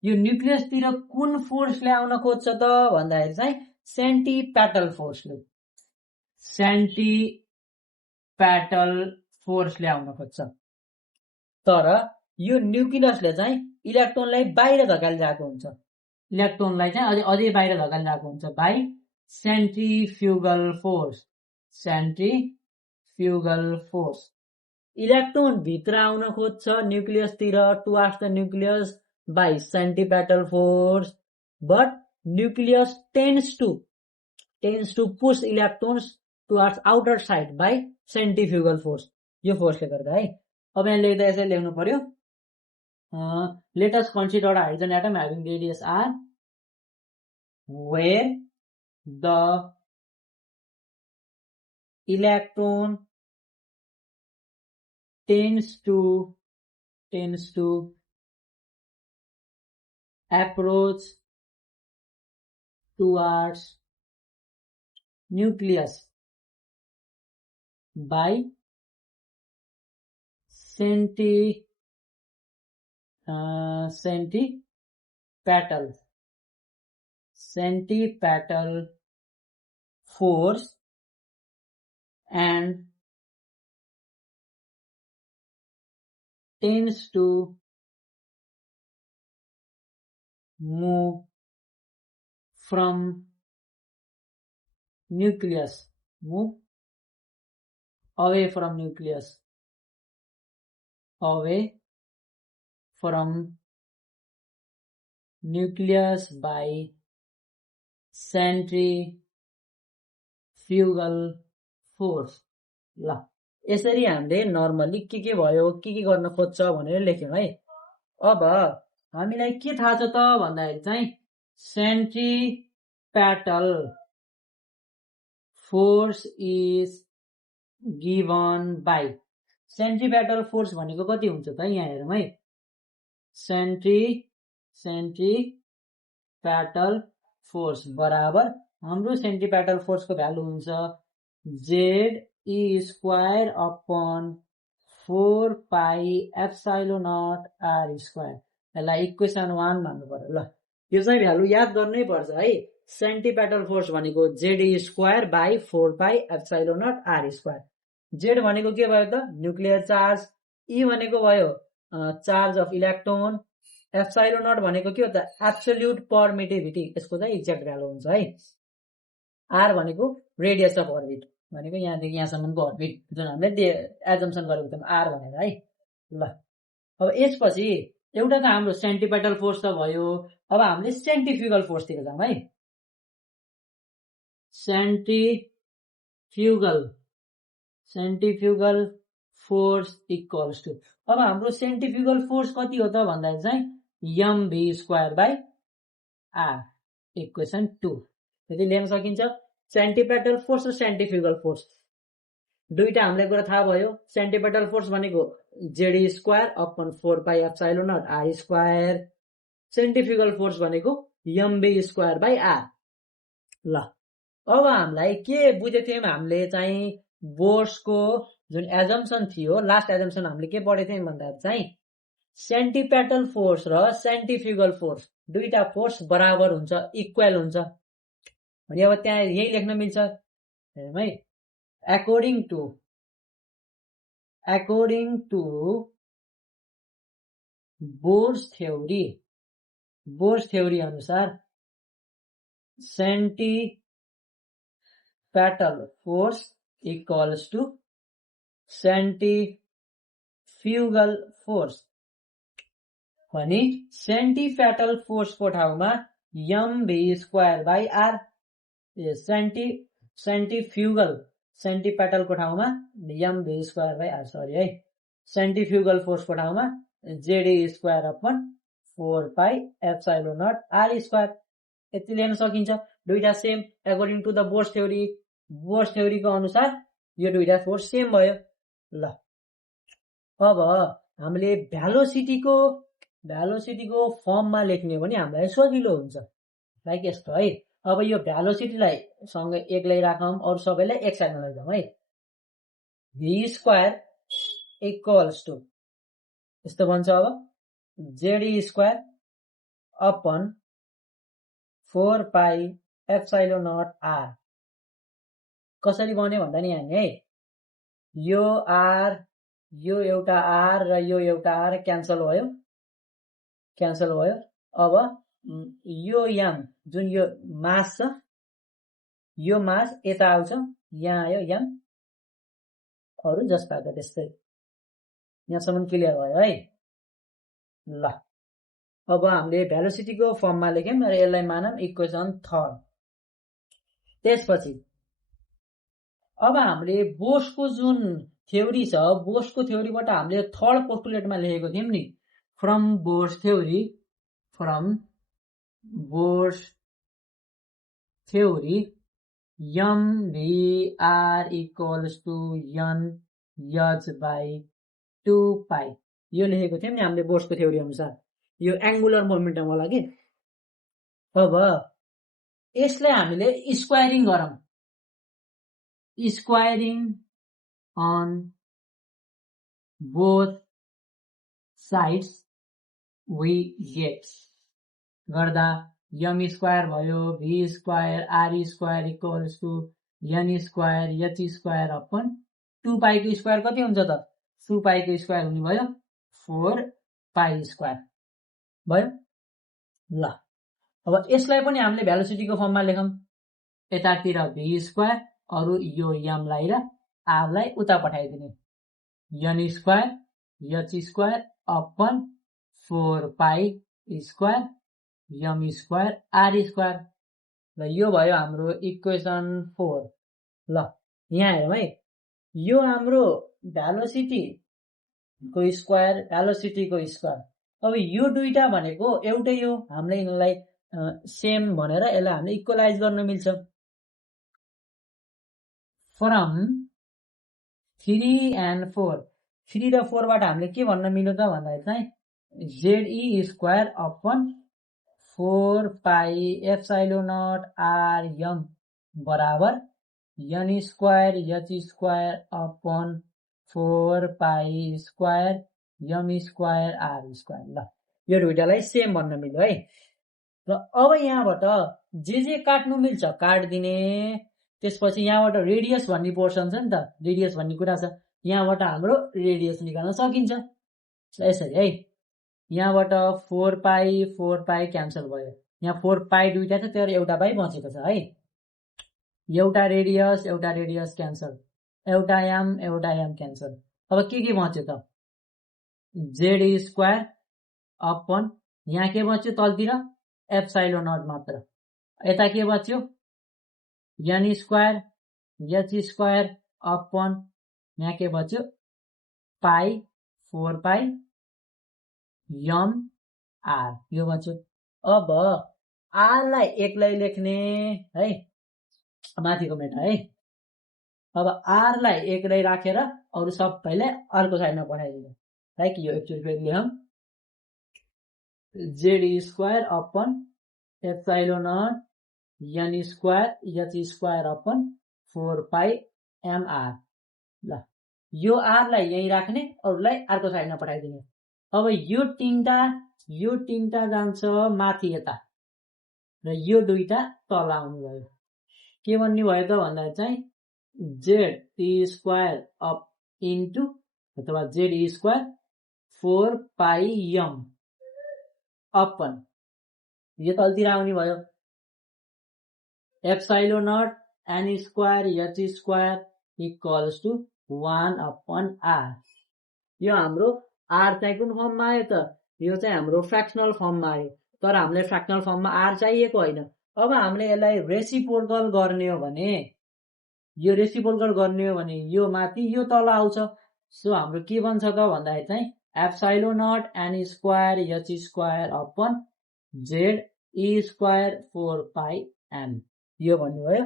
यो न्युक्लियसतिर कुन फोर्सले आउन खोज्छ त भन्दाखेरि चाहिँ सेन्टिपेटल फोर्सले आउन खोज्छ। तर यो न्युक्लियसले चाहिँ इलेक्ट्रोनलाई बाहिर धकेलिरहेको हुन्छ, इलेक्ट्रोनलाई चाहिँ अझै बाहिर धकेलिरहेको हुन्छ बाइ सेन्ट्रिफ्युगल फोर्स। इलेक्ट्रोन भित्र आउन खोज्छ न्युक्लियसतिर, towards the nucleus by centripetal force, but nucleus tends to push electrons towards outer side by centrifugal force. यो फोर्सले गर्दा है। अब यहाँ लेख्दा यसरी लेख्नु पर्यो, let us consider hydrogen atom having radius r where the electron tends to approach towards nucleus by centripetal force and tends to move from nucleus, move away from nucleus, away from nucleus by centrifugal force. ल यसरी हामीले normally के भयो के गर्न खोज्छ भनेर लेख्यौं है। अब हामीलाई के थाहा छ त भन्दाखेरि चाहिँ centripetal force is given by, centripetal force भनेको कति हुन्छ त यहाँ हेरौँ है। सेन्ट्रिपेटल फोर्स बराबर हाम्रो सेन्ट्रिपेटल फोर्सको भ्यालु हुन्छ ZE square upon 4 pi epsilon naught R square. यसलाई इक्वेसन 1 भन्नु पर्यो। ल यो चाहिँ भ्यालु याद गर्नै पर्छ है। सेन्ट्रिपेटल फोर्स भनेको ZE square by 4 pi epsilon naught R square. Z भनेको के भयो त न्युक्लियर चार्ज, E भनेको भयो charge of electron, epsilon naught भनेको के हो त एब्सोल्युट परमिटिभिटी, यसको चाहिँ एक्ज्याक्ट भ्यालु हुन्छ है। R भनेको रेडियस अफ अर्बिट भनेको यहाँदेखि यहाँसम्मको अर्बिट जुन हामीले एजम्सन गरेको थियौँ R भनेर है। ल अब यसपछि एउटा त हाम्रो सेन्ट्रिपेटल फोर्स त भयो। अब हामीले सेन्ट्रिफ्युगल फोर्सतिर जाउँ है। सेन्ट्रिफ्युगल फोर्स इक्वल्स टु, अब हाम्रो सेन्ट्रिफ्युगल फोर्स कति हो त भन्दाखेरि चाहिँ mv square by R equation 2। यदि लेख्न सकिन्छ सेन्ट्रिपेटल फोर्स र सेन्ट्रिफ्युगल फोर्स दुईटा हामीलाई कुरा थाहा भयो। सेन्ट्रिपेटल फोर्स भनेको ZE square upon 4 pi epsilon naught R square, centrifugal force भनेको mv स्क्वायर बाई R। ल अब हामीलाई के बुझेको थियौँ हामीले चाहिँ बोर्सको जुन एजम्सन थियो, लास्ट एजम्सन हामीले के पढेको थियौँ भन्दाखेरि चाहिँ सेन्ट्रिपेटल फोर्स र सेन्ट्रिफ्युगल फोर्स दुईटा फोर्स बराबर हुन्छ, इक्वल हुन्छ भने अब त्यहाँ यही लेख्न मिल्छ हेरौँ है। according to बोर्स थ्योरी अनुसार centripetal force equals to centrifugal force भने सेन्ट्रिपेटल फोर्सको ठाउँमा mv स्क्वायर बाई R, सेन्ट्रिपेटलको ठाउँमा mv square by R sorry है, सेन्ट्रिफ्युगल फोर्सको ठाउँमा ZE square upon 4 pi epsilon naught R square. यति लेख्न सकिन्छ। दुईटा same according to the Bohr's थ्योरीको अनुसार यो दुईटा फोर्स सेम भयो। ल अब हामीले भ्यालोसिटीको फर्ममा लेख्ने भने हामीलाई सजिलो हुन्छ लाइक यस्तो है। अब यो भ्यालोसिटीलाई सँगै एक्लै राखौँ, अरु सबैलाई एक साइडमा लैजाउँ है। v स्क्वायर इक्वल्स टु यस्तो भन्छ अब ZE square upon 4 pi epsilon naught R। कसरी बन्यो भन्दा नि यहाँ है, यो R यो एउटा R र यो एउटा R क्यान्सल भयो। अब यो m जुन यो मास छ, यो मास यता आउँछ, यहाँ आयो m, अरु जस्ता त्यस्तै। यहाँसम्म क्लियर भयो है। ल अब हामीले भ्यालोसिटीको फर्ममा लेख्यौं र यसलाई मानौं इक्वेसन 3। त्यसपछि अब हामीले बोर्सको जुन थ्योरी छ, बोर्सको थ्योरीबाट हामीले थर्ड पोस्टुलेटमा लेखेको थियौं नि, from Bohr's theory mvr equals to n h by 2 pi यो लेखेको थियौं नि हामीले बोर्सको थ्योरी अनुसार। यो एंगुलर मोमेन्टम होला कि। अब यसलाई हामीले स्क्वायरिङ गरौँ, squaring on both sides we get गर्दा m स्क्वायर भयो, v square r square equals to n square h square upon 2 pi को स्क्वायर कति हुन्छ त 2 पाई को स्क्वायर हुने भयो 4 पाई स्क्वायर भयो। ल अब यसलाई पनि हामीले भ्यालोसिटीको फर्ममा लेखौं। यतातिर v स्क्वायर अरु यो m लाई र r लाई उता पठाइदिने, n square h square upon 4 pi square m square r square. ल यो भयो हाम्रो इक्वेसन 4। ल यहाँ हेरौँ है, यो हाम्रो भेलोसिटी को स्क्वायर, भेलोसिटी को स्क्वायर। अब यो दुईटा भनेको एउटै हो, हामीले यिनलाई सेम भनेर यसलाई हामीले इक्वलाइज गर्न मिल्छ। फ्रम 3 and 4, 3 र 4 बाट हामीले के भन्न मिल्यो त भन्दाखेरि चाहिँ ZE square upon 4 pi epsilon naught R M बराबर n square h square upon 4 pi square m square r square. ल यो दुईटालाई सेम भन्न मिल्यो है। र अब यहाँबाट जे काट्नु मिल्छ काट्दिने। त्यसपछि यहाँबाट रेडियस भन्ने पोर्सन छ नि त, रेडियस भन्ने कुरा छ, यहाँबाट हाम्रो रेडियस निकाल्न सकिन्छ। यसरी है, यहाँबाट 4 पाई क्यान्सल भयो, यहाँ 4 पाई दुईटा छ तर एउटा पाई बचेको छ है। एउटा रेडियस क्यान्सल, एउटा एम क्यान्सल। अब के बच्यो त जेड स्क्वायर अपन यहाँ के बच्यो तलतिर एप्सिलोन नट मात्र, यता के बच्यो n square h square upon यहाँ के बच्यो पाई 4 पाई m r यो बच्यो। अब r लाई एक्लै लेख्ने है, माथिको मेटा है। अब r लाई एक्लै राखेर अरु सबैलाई अर्को साइडमा पठाइदिनु। लाइक यो एकचोटि फेरि लेखौँ, Z square upon epsilon naught n square h square upon 4 pi mr। ल यो r लाई यही राख्ने, अरुलाई अर्को साइडमा पठाइदिने। अब यो तीनटा जान्छ माथि यता र यो दुईटा तल आउनु भयो। के भन्ने भयो त भन्दा चाहिँ जेड स्क्वायर अप इन्टु अथवा Z square 4 pi m upon यो तलतिर आउने भयो epsilon naught n square h square equals to 1 upon r। यो हाम्रो r चाहिँ कुन फर्ममा आयो त, यो चाहिँ हाम्रो फ्र्याक्सनल फर्ममा आयो, तर हामीले फ्र्याक्सनल फर्ममा r चाहिएको होइन। अब हामीले यसलाई रेसिप्रोकल गर्ने हो भने, यो रेसिप्रोकल गर्ने हो भने यो माथि यो तल आउँछ। सो हाम्रो के बन्छ त भन्दाखेरि चाहिँ epsilon naught n square h square upon Z e square 4 pi m यो भन्नुभयो।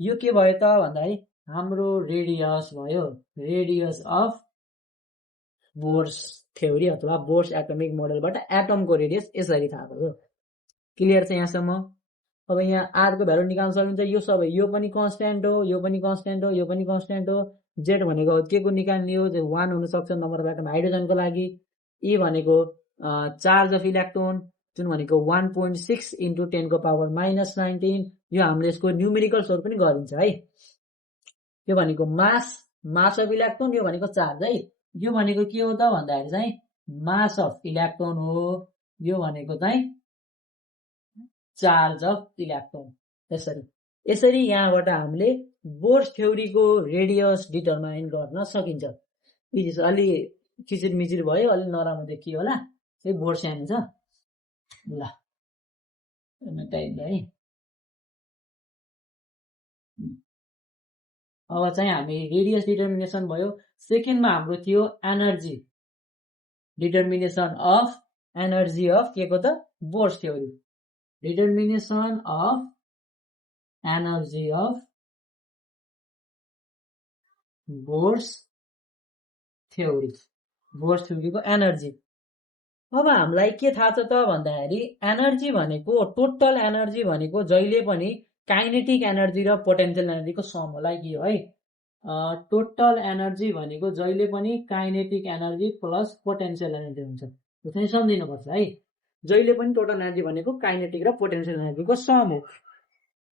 यो के भयो त भन्दाखेरि हाम्रो रेडियस भयो, रेडियस अफ बोर्स थ्योरी अथवा बोर्स एटमिक मोडलबाट एटमको रेडियस यसरी थाहा भयो। क्लियर छ यहाँसम्म? अब यहाँ r को भ्यालु निकाल्न सकिन्छ, यो सबै यो पनि कन्स्ट्यान्ट हो, यो पनि कन्स्ट्यान्ट हो, यो पनि कन्स्ट्यान्ट हो। जेड भनेको के को निकाल्ने हो, 1 हुन सक्छ नम्बर अफ एटम हाइड्रोजनको लागि। ई भनेको चार्ज अफ इलेक्ट्रोन जुन भनेको 1.6 इन्टु 10 को पावर -19। यो हामीले यसको न्युमेरिकल्सहरु पनि गरिन्छ है। यो भनेको मास अफ इलेक्ट्रोन, यो भनेको चार्ज है। यो भनेको के हो त भन्दाखेरि चाहिँ मास अफ इलेक्ट्रोन हो, यो भनेको चाहिँ चार्ज अफ इलेक्ट्रोन। यसरी यहाँबाट हामीले बोर्स थ्योरीको रेडियस डिटरमाइन गर्न सकिन्छ। अलि किचिर मिचिर भयो, अलि नराम्रो देखियो होला, त्यही बोर्ड सानो छ। ल है, अब चाहिँ हामी रेडियस डिटर्मिनेसन भयो। सेकेन्डमा हाम्रो थियो energy, determination of energy of के को त Bohr's theory, determination of energy of Bohr's थ्योरीको एनर्जी। अब हामीलाई के थाहा छ त भन्दाखेरि एनर्जी भनेको टोटल एनर्जी भनेको जहिले पनि काइनेटिक एनर्जी र पोटेन्शियल एनर्जीको सम हो। लाइक यो है, टोटल एनर्जी भनेको जहिले पनि kinetic energy plus potential energy हुन्छ। यो चाहिँ सम्झिनुपर्छ है, जहिले पनि टोटल एनर्जी भनेको काइनेटिक र पोटेन्शियल एनर्जीको सम हो।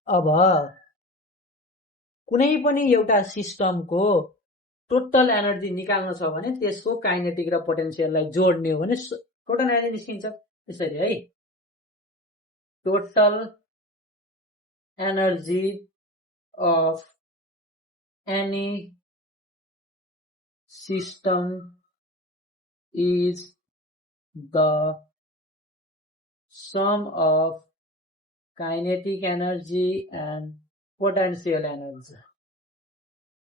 अब कुनै पनि एउटा सिस्टमको टोटल एनर्जी निकाल्न छ भने त्यसको काइनेटिक र पोटेन्शियललाई जोड्ने हो भने टोटल एनर्जी निस्किन्छ। त्यसरी है, total energy of any system is the sum of kinetic energy and potential energy.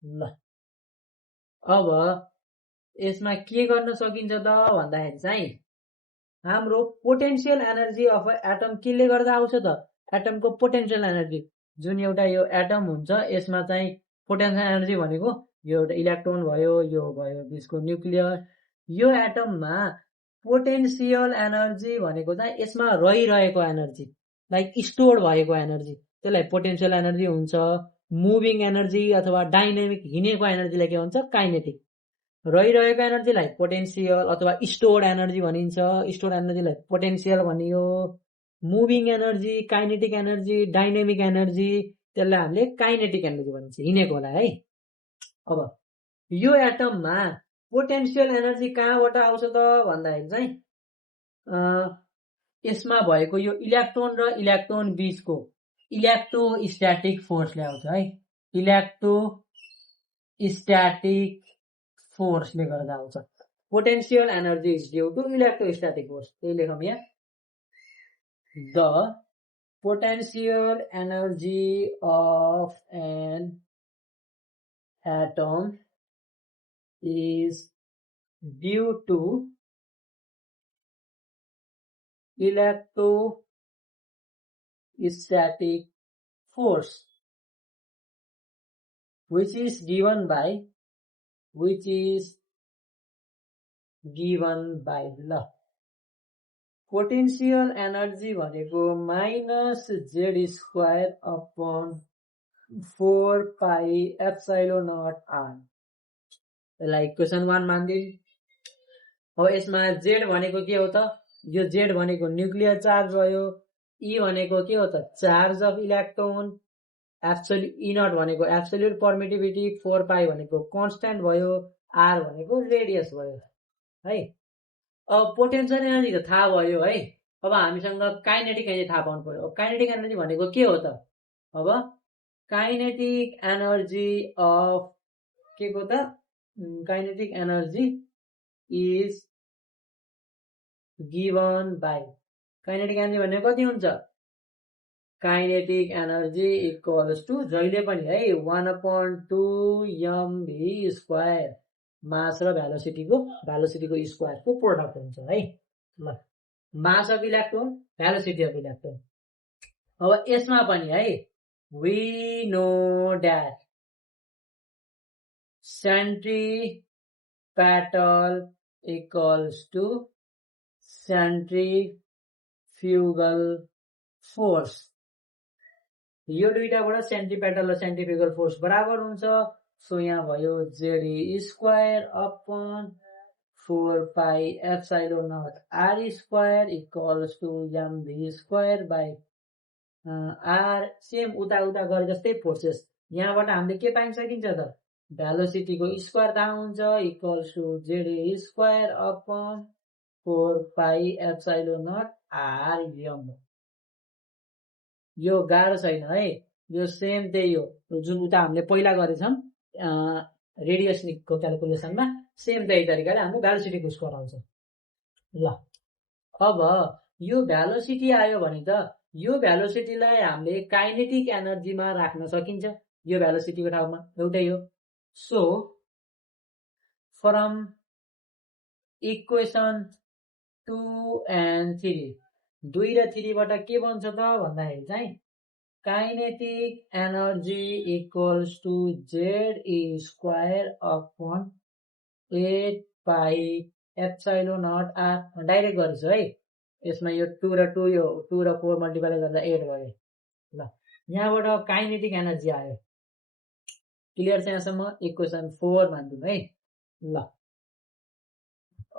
ल अब यसमा के गर्न सकिन्छ त भन्दाखेरि चाहिँ हाम्रो पोटेन्सियल एनर्जी अफ एटम केले गर्दा आउँछ त एटमको पोटेन्सियल एनर्जी जुन एउटा यो एटम हुन्छ यसमा चाहिँ पोटेन्सियल एनर्जी भनेको यो एउटा इलेक्ट्रोन भयो यो भयो यसको न्युक्लियर यो एटममा पोटेन्सियल एनर्जी भनेको चाहिँ यसमा रहिरहेको एनर्जी लाइक स्टोर भएको एनर्जी त्यसलाई पोटेन्सियल एनर्जी हुन्छ। मुभिङ एनर्जी अथवा डाइनामिक हिँडेको एनर्जीलाई के भन्छ काइनेटिक रहिरहेको एनर्जीलाई पोटेन्सियल अथवा स्टोर्ड एनर्जी भनिन्छ। स्टोर्ड एनर्जीलाई पोटेन्सियल भनियो। Moving energy kinetic energy dynamic energy त्यसलाई हामीले काइनेटिक एनर्जी भनिन्छ हिँडेकोलाई है। अब यो एटममा पोटेन्सियल एनर्जी कहाँबाट आउँछ त भन्दाखेरि चाहिँ यसमा भएको यो इलेक्ट्रोन र इलेक्ट्रोन बीचको इलेक्ट्रोस्ट्याटिक फोर्सले आउँछ है। इलेक्ट्रोस्ट्याटिक फोर्सले गर्दा आउँछ। Potential energy is due to electrostatic force. त्यही लेखौँ यहाँ the potential energy of an atom is due to electrostatic force which is given by ल पोटेन्सियल एनर्जी भनेको minus Z square upon 4 pi epsilon naught R like equation 1 मान्दिन। हो यसमा Z भनेको के हो त यो जेड भनेको न्युक्लियर चार्ज भयो। ई भनेको के हो त charge of electron. Absolute E naught भनेको एब्सोल्युट परमिटिभिटी 4 पाई भनेको कन्स्ट्यान्ट भयो। आर भनेको रेडियस भयो है। अब पोटेन्सियल एनर्जी त थाहा भयो है। अब हामीसँग काइनेटिक एनर्जी थाहा पाउनु पर्यो। अब काइनेटिक एनर्जी भनेको के हो त अब काइनेटिक एनर्जी अफ के को त kinetic energy is given by kinetic energy भनेको कति हुन्छ kinetic energy equals to जहिले पनि है 1/2 mv स्क्वायर मास र भेलोसिटीको स्क्वायरको प्रोडक्ट हुन्छ है। ल मास of electron velocity of electron. अब यसमा पनि है we know that centripetal equals to centrifugal force। यो दुईटाबाट सेन्ट्रिपेटल र सेन्ट्रिफ्युगल फोर्स बराबर हुन्छ। सो यहाँ भयो Z E square upon 4 pi epsilon naught R square equals to M V square by R. Same उता उता गरे जस्तै फोर्सेस यहाँबाट हामीले के पाइन सकिन्छ त भेलोसिटीको स्क्वायर थाहा हुन्छ equals to Z E square upon 4 pi epsilon naught R M. यो गाह्रो छैन है। यो सेम त्यही हो जुन उता हामीले पहिला गरेछौँ रेडियसको क्याल्कुलेसनमा। सेम त्यही तरिकाले हाम्रो भेलोसिटीको स्क्वायर आउँछ। ल अब यो भेलोसिटी आयो भने त यो भेलोसिटीलाई हामीले काइनेटिक एनर्जीमा राख्न सकिन्छ। यो भेलोसिटीको ठाउँमा एउटै हो। सो फ्रम इक्वेसन 2 and 3 2 र 3 बाट के बन्छ त भन्दाखेरि चाहिँ kinetic energy equals to Z square upon 8 pi epsilon naught R. Direct गर्छु है। यसमा यो 2 र 2 यो 2 र 4 मल्टिप्लाई गर्दा 8 भयो। ल यहाँबाट काइनेटिक एनर्जी आयो। क्लियर छ यहाँसम्म। इक्वेसन 4 मान्दिउँ है। ल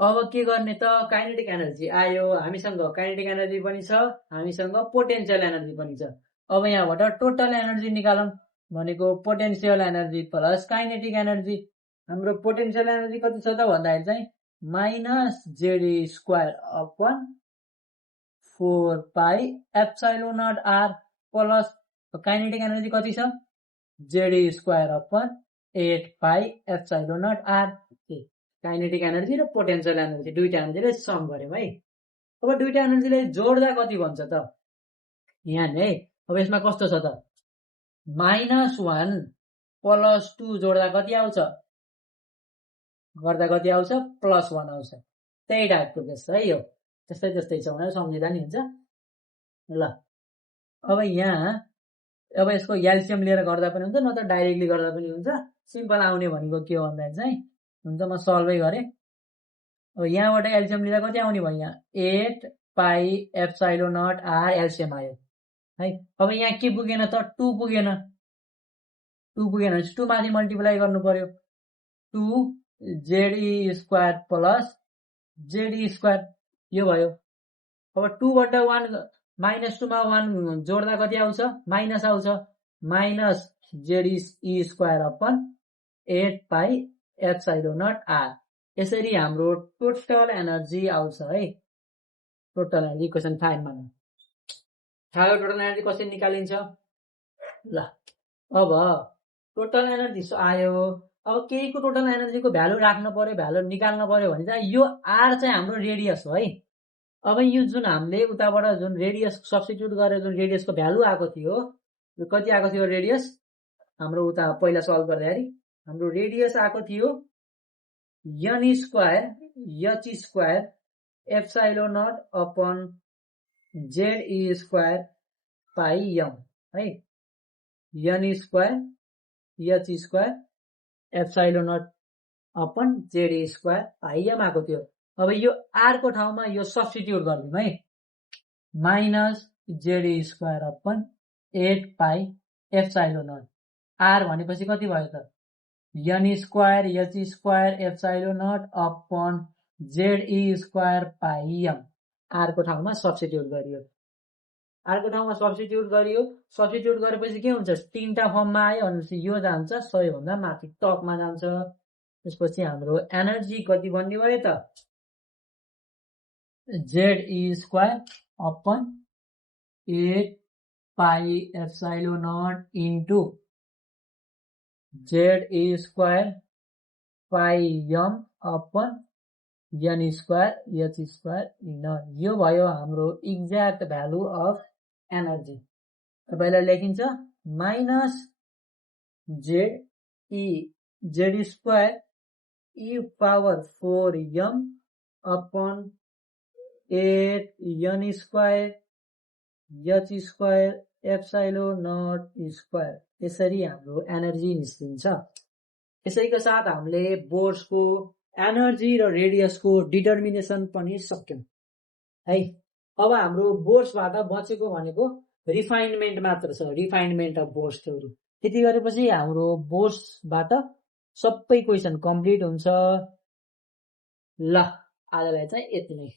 अब के गर्ने त काइनेटिक एनर्जी आयो हामीसँग। काइनेटिक एनर्जी पनि छ हामीसँग पोटेन्सियल एनर्जी पनि छ। अब यहाँबाट टोटल एनर्जी निकालौँ भनेको potential energy plus kinetic energy. हाम्रो पोटेन्सियल एनर्जी कति छ त भन्दाखेरि चाहिँ minus Z E square upon 4 pi epsilon naught R plus kinetic energy कति छ Z E square upon 8 pi epsilon naught R. Kinetic energy र पोटेन्सियल एनर्जी दुईटा एनर्जीले सम गर्यौं है। अब दुईटा एनर्जीलाई जोड्दा कति बन्छ त यहाँ है। अब यसमा कस्तो छ त -1 + 2 जोड्दा कति आउँछ गर्दा कति आउँछ +1 आउँछ। त्यही टाइपको केस है यो, त्यस्तै छ भनेर सम्झिँदा नि हुन्छ। ल अब यहाँ अब यसको एलसीएम लिएर गर्दा पनि हुन्छ, नत्र डाइरेक्टली गर्दा पनि हुन्छ। सिम्पल आउने भनेको के हो भन्दाखेरि चाहिँ हुन्छ म सल्भै गरेँ। अब यहाँबाट एलसीएम लिँदा कति आउने भयो यहाँ 8πε0r एलसीएम आयो है। अब यहाँ के पुगेन त 2 पुगेन, 2 पुगेन भने 2 माथि मल्टिप्लाई गर्नु पर्यो, 2ze² + ze² यो भयो। अब 2 बाट 1 -2 मा 1 जोड्दा कति आउँछ माइनस आउँछ, -ze² 8πε0r। यसरी हाम्रो टोटल एनर्जी आउँछ है। टोटल एनर्जी इक्वेसन 5 मा थाहा टोटल एनर्जी कसरी निकालिन्छ। ल अब टोटल एनर्जी आयो। अब केहीको टोटल एनर्जीको भ्यालु राख्न पर्यो, भ्यालु निकाल्न पर्यो भने चाहिँ यो आर चाहिँ हाम्रो रेडियस हो है। अब यो जुन हामीले उताबाट जुन रेडियस सब्स्टिट्युट गरेर जुन रेडियसको भ्यालु आएको थियो, यो कति आएको थियो रेडियस हाम्रो उता पहिला सल्भ गर्दाखेरि हाम्रो रेडियस आएको थियो n² h² ε0 upon ze² πm है। n² h² ε0 upon ze² πm आएको थियो। अब यो r को ठाउँमा यो सब्स्टिट्युट गर्दियौं है, -ze² अपन 8πε0 r भनेपछि कति भयो त n² h² ε0 upon ze² πm r को ठाउँमा सब्स्टिट्युट गरियो। r को ठाउँमा सब्स्टिट्युट गरियो, सब्स्टिट्युट गरेपछि के हुन्छ तीनटा फर्ममा आयो भनेपछि यो जान्छ सबैभन्दा माथि टपमा जान्छ। त्यसपछि हाम्रो एनर्जी कति बन्ने भयो त ze² upon 8πε0 into ze² πm upon n² h² यो भयो हाम्रो एक्ज्याक्ट भ्यालु अफ एनर्जी। तपाईँलाई लेखिन्छ -ze² e⁴m upon 8n² h²ε0²। यसरी हाम्रो एनर्जी निस्किन्छ। यसैको साथ हामीले बोर्ड्सको एनर्जी र रेडियसको डिटर्मिनेसन पनि सक्यौं है। अब हाम्रो बोर्ड्सबाट बचेको भनेको रिफाइनमेन्ट मात्र छ, रिफाइनमेन्ट अफ बोर्ड्स थ्योरी। त्यति गरेपछि हाम्रो बोर्ड्सबाट सबै क्वेसन कम्प्लिट हुन्छ। ल आजलाई चाहिँ यति नै।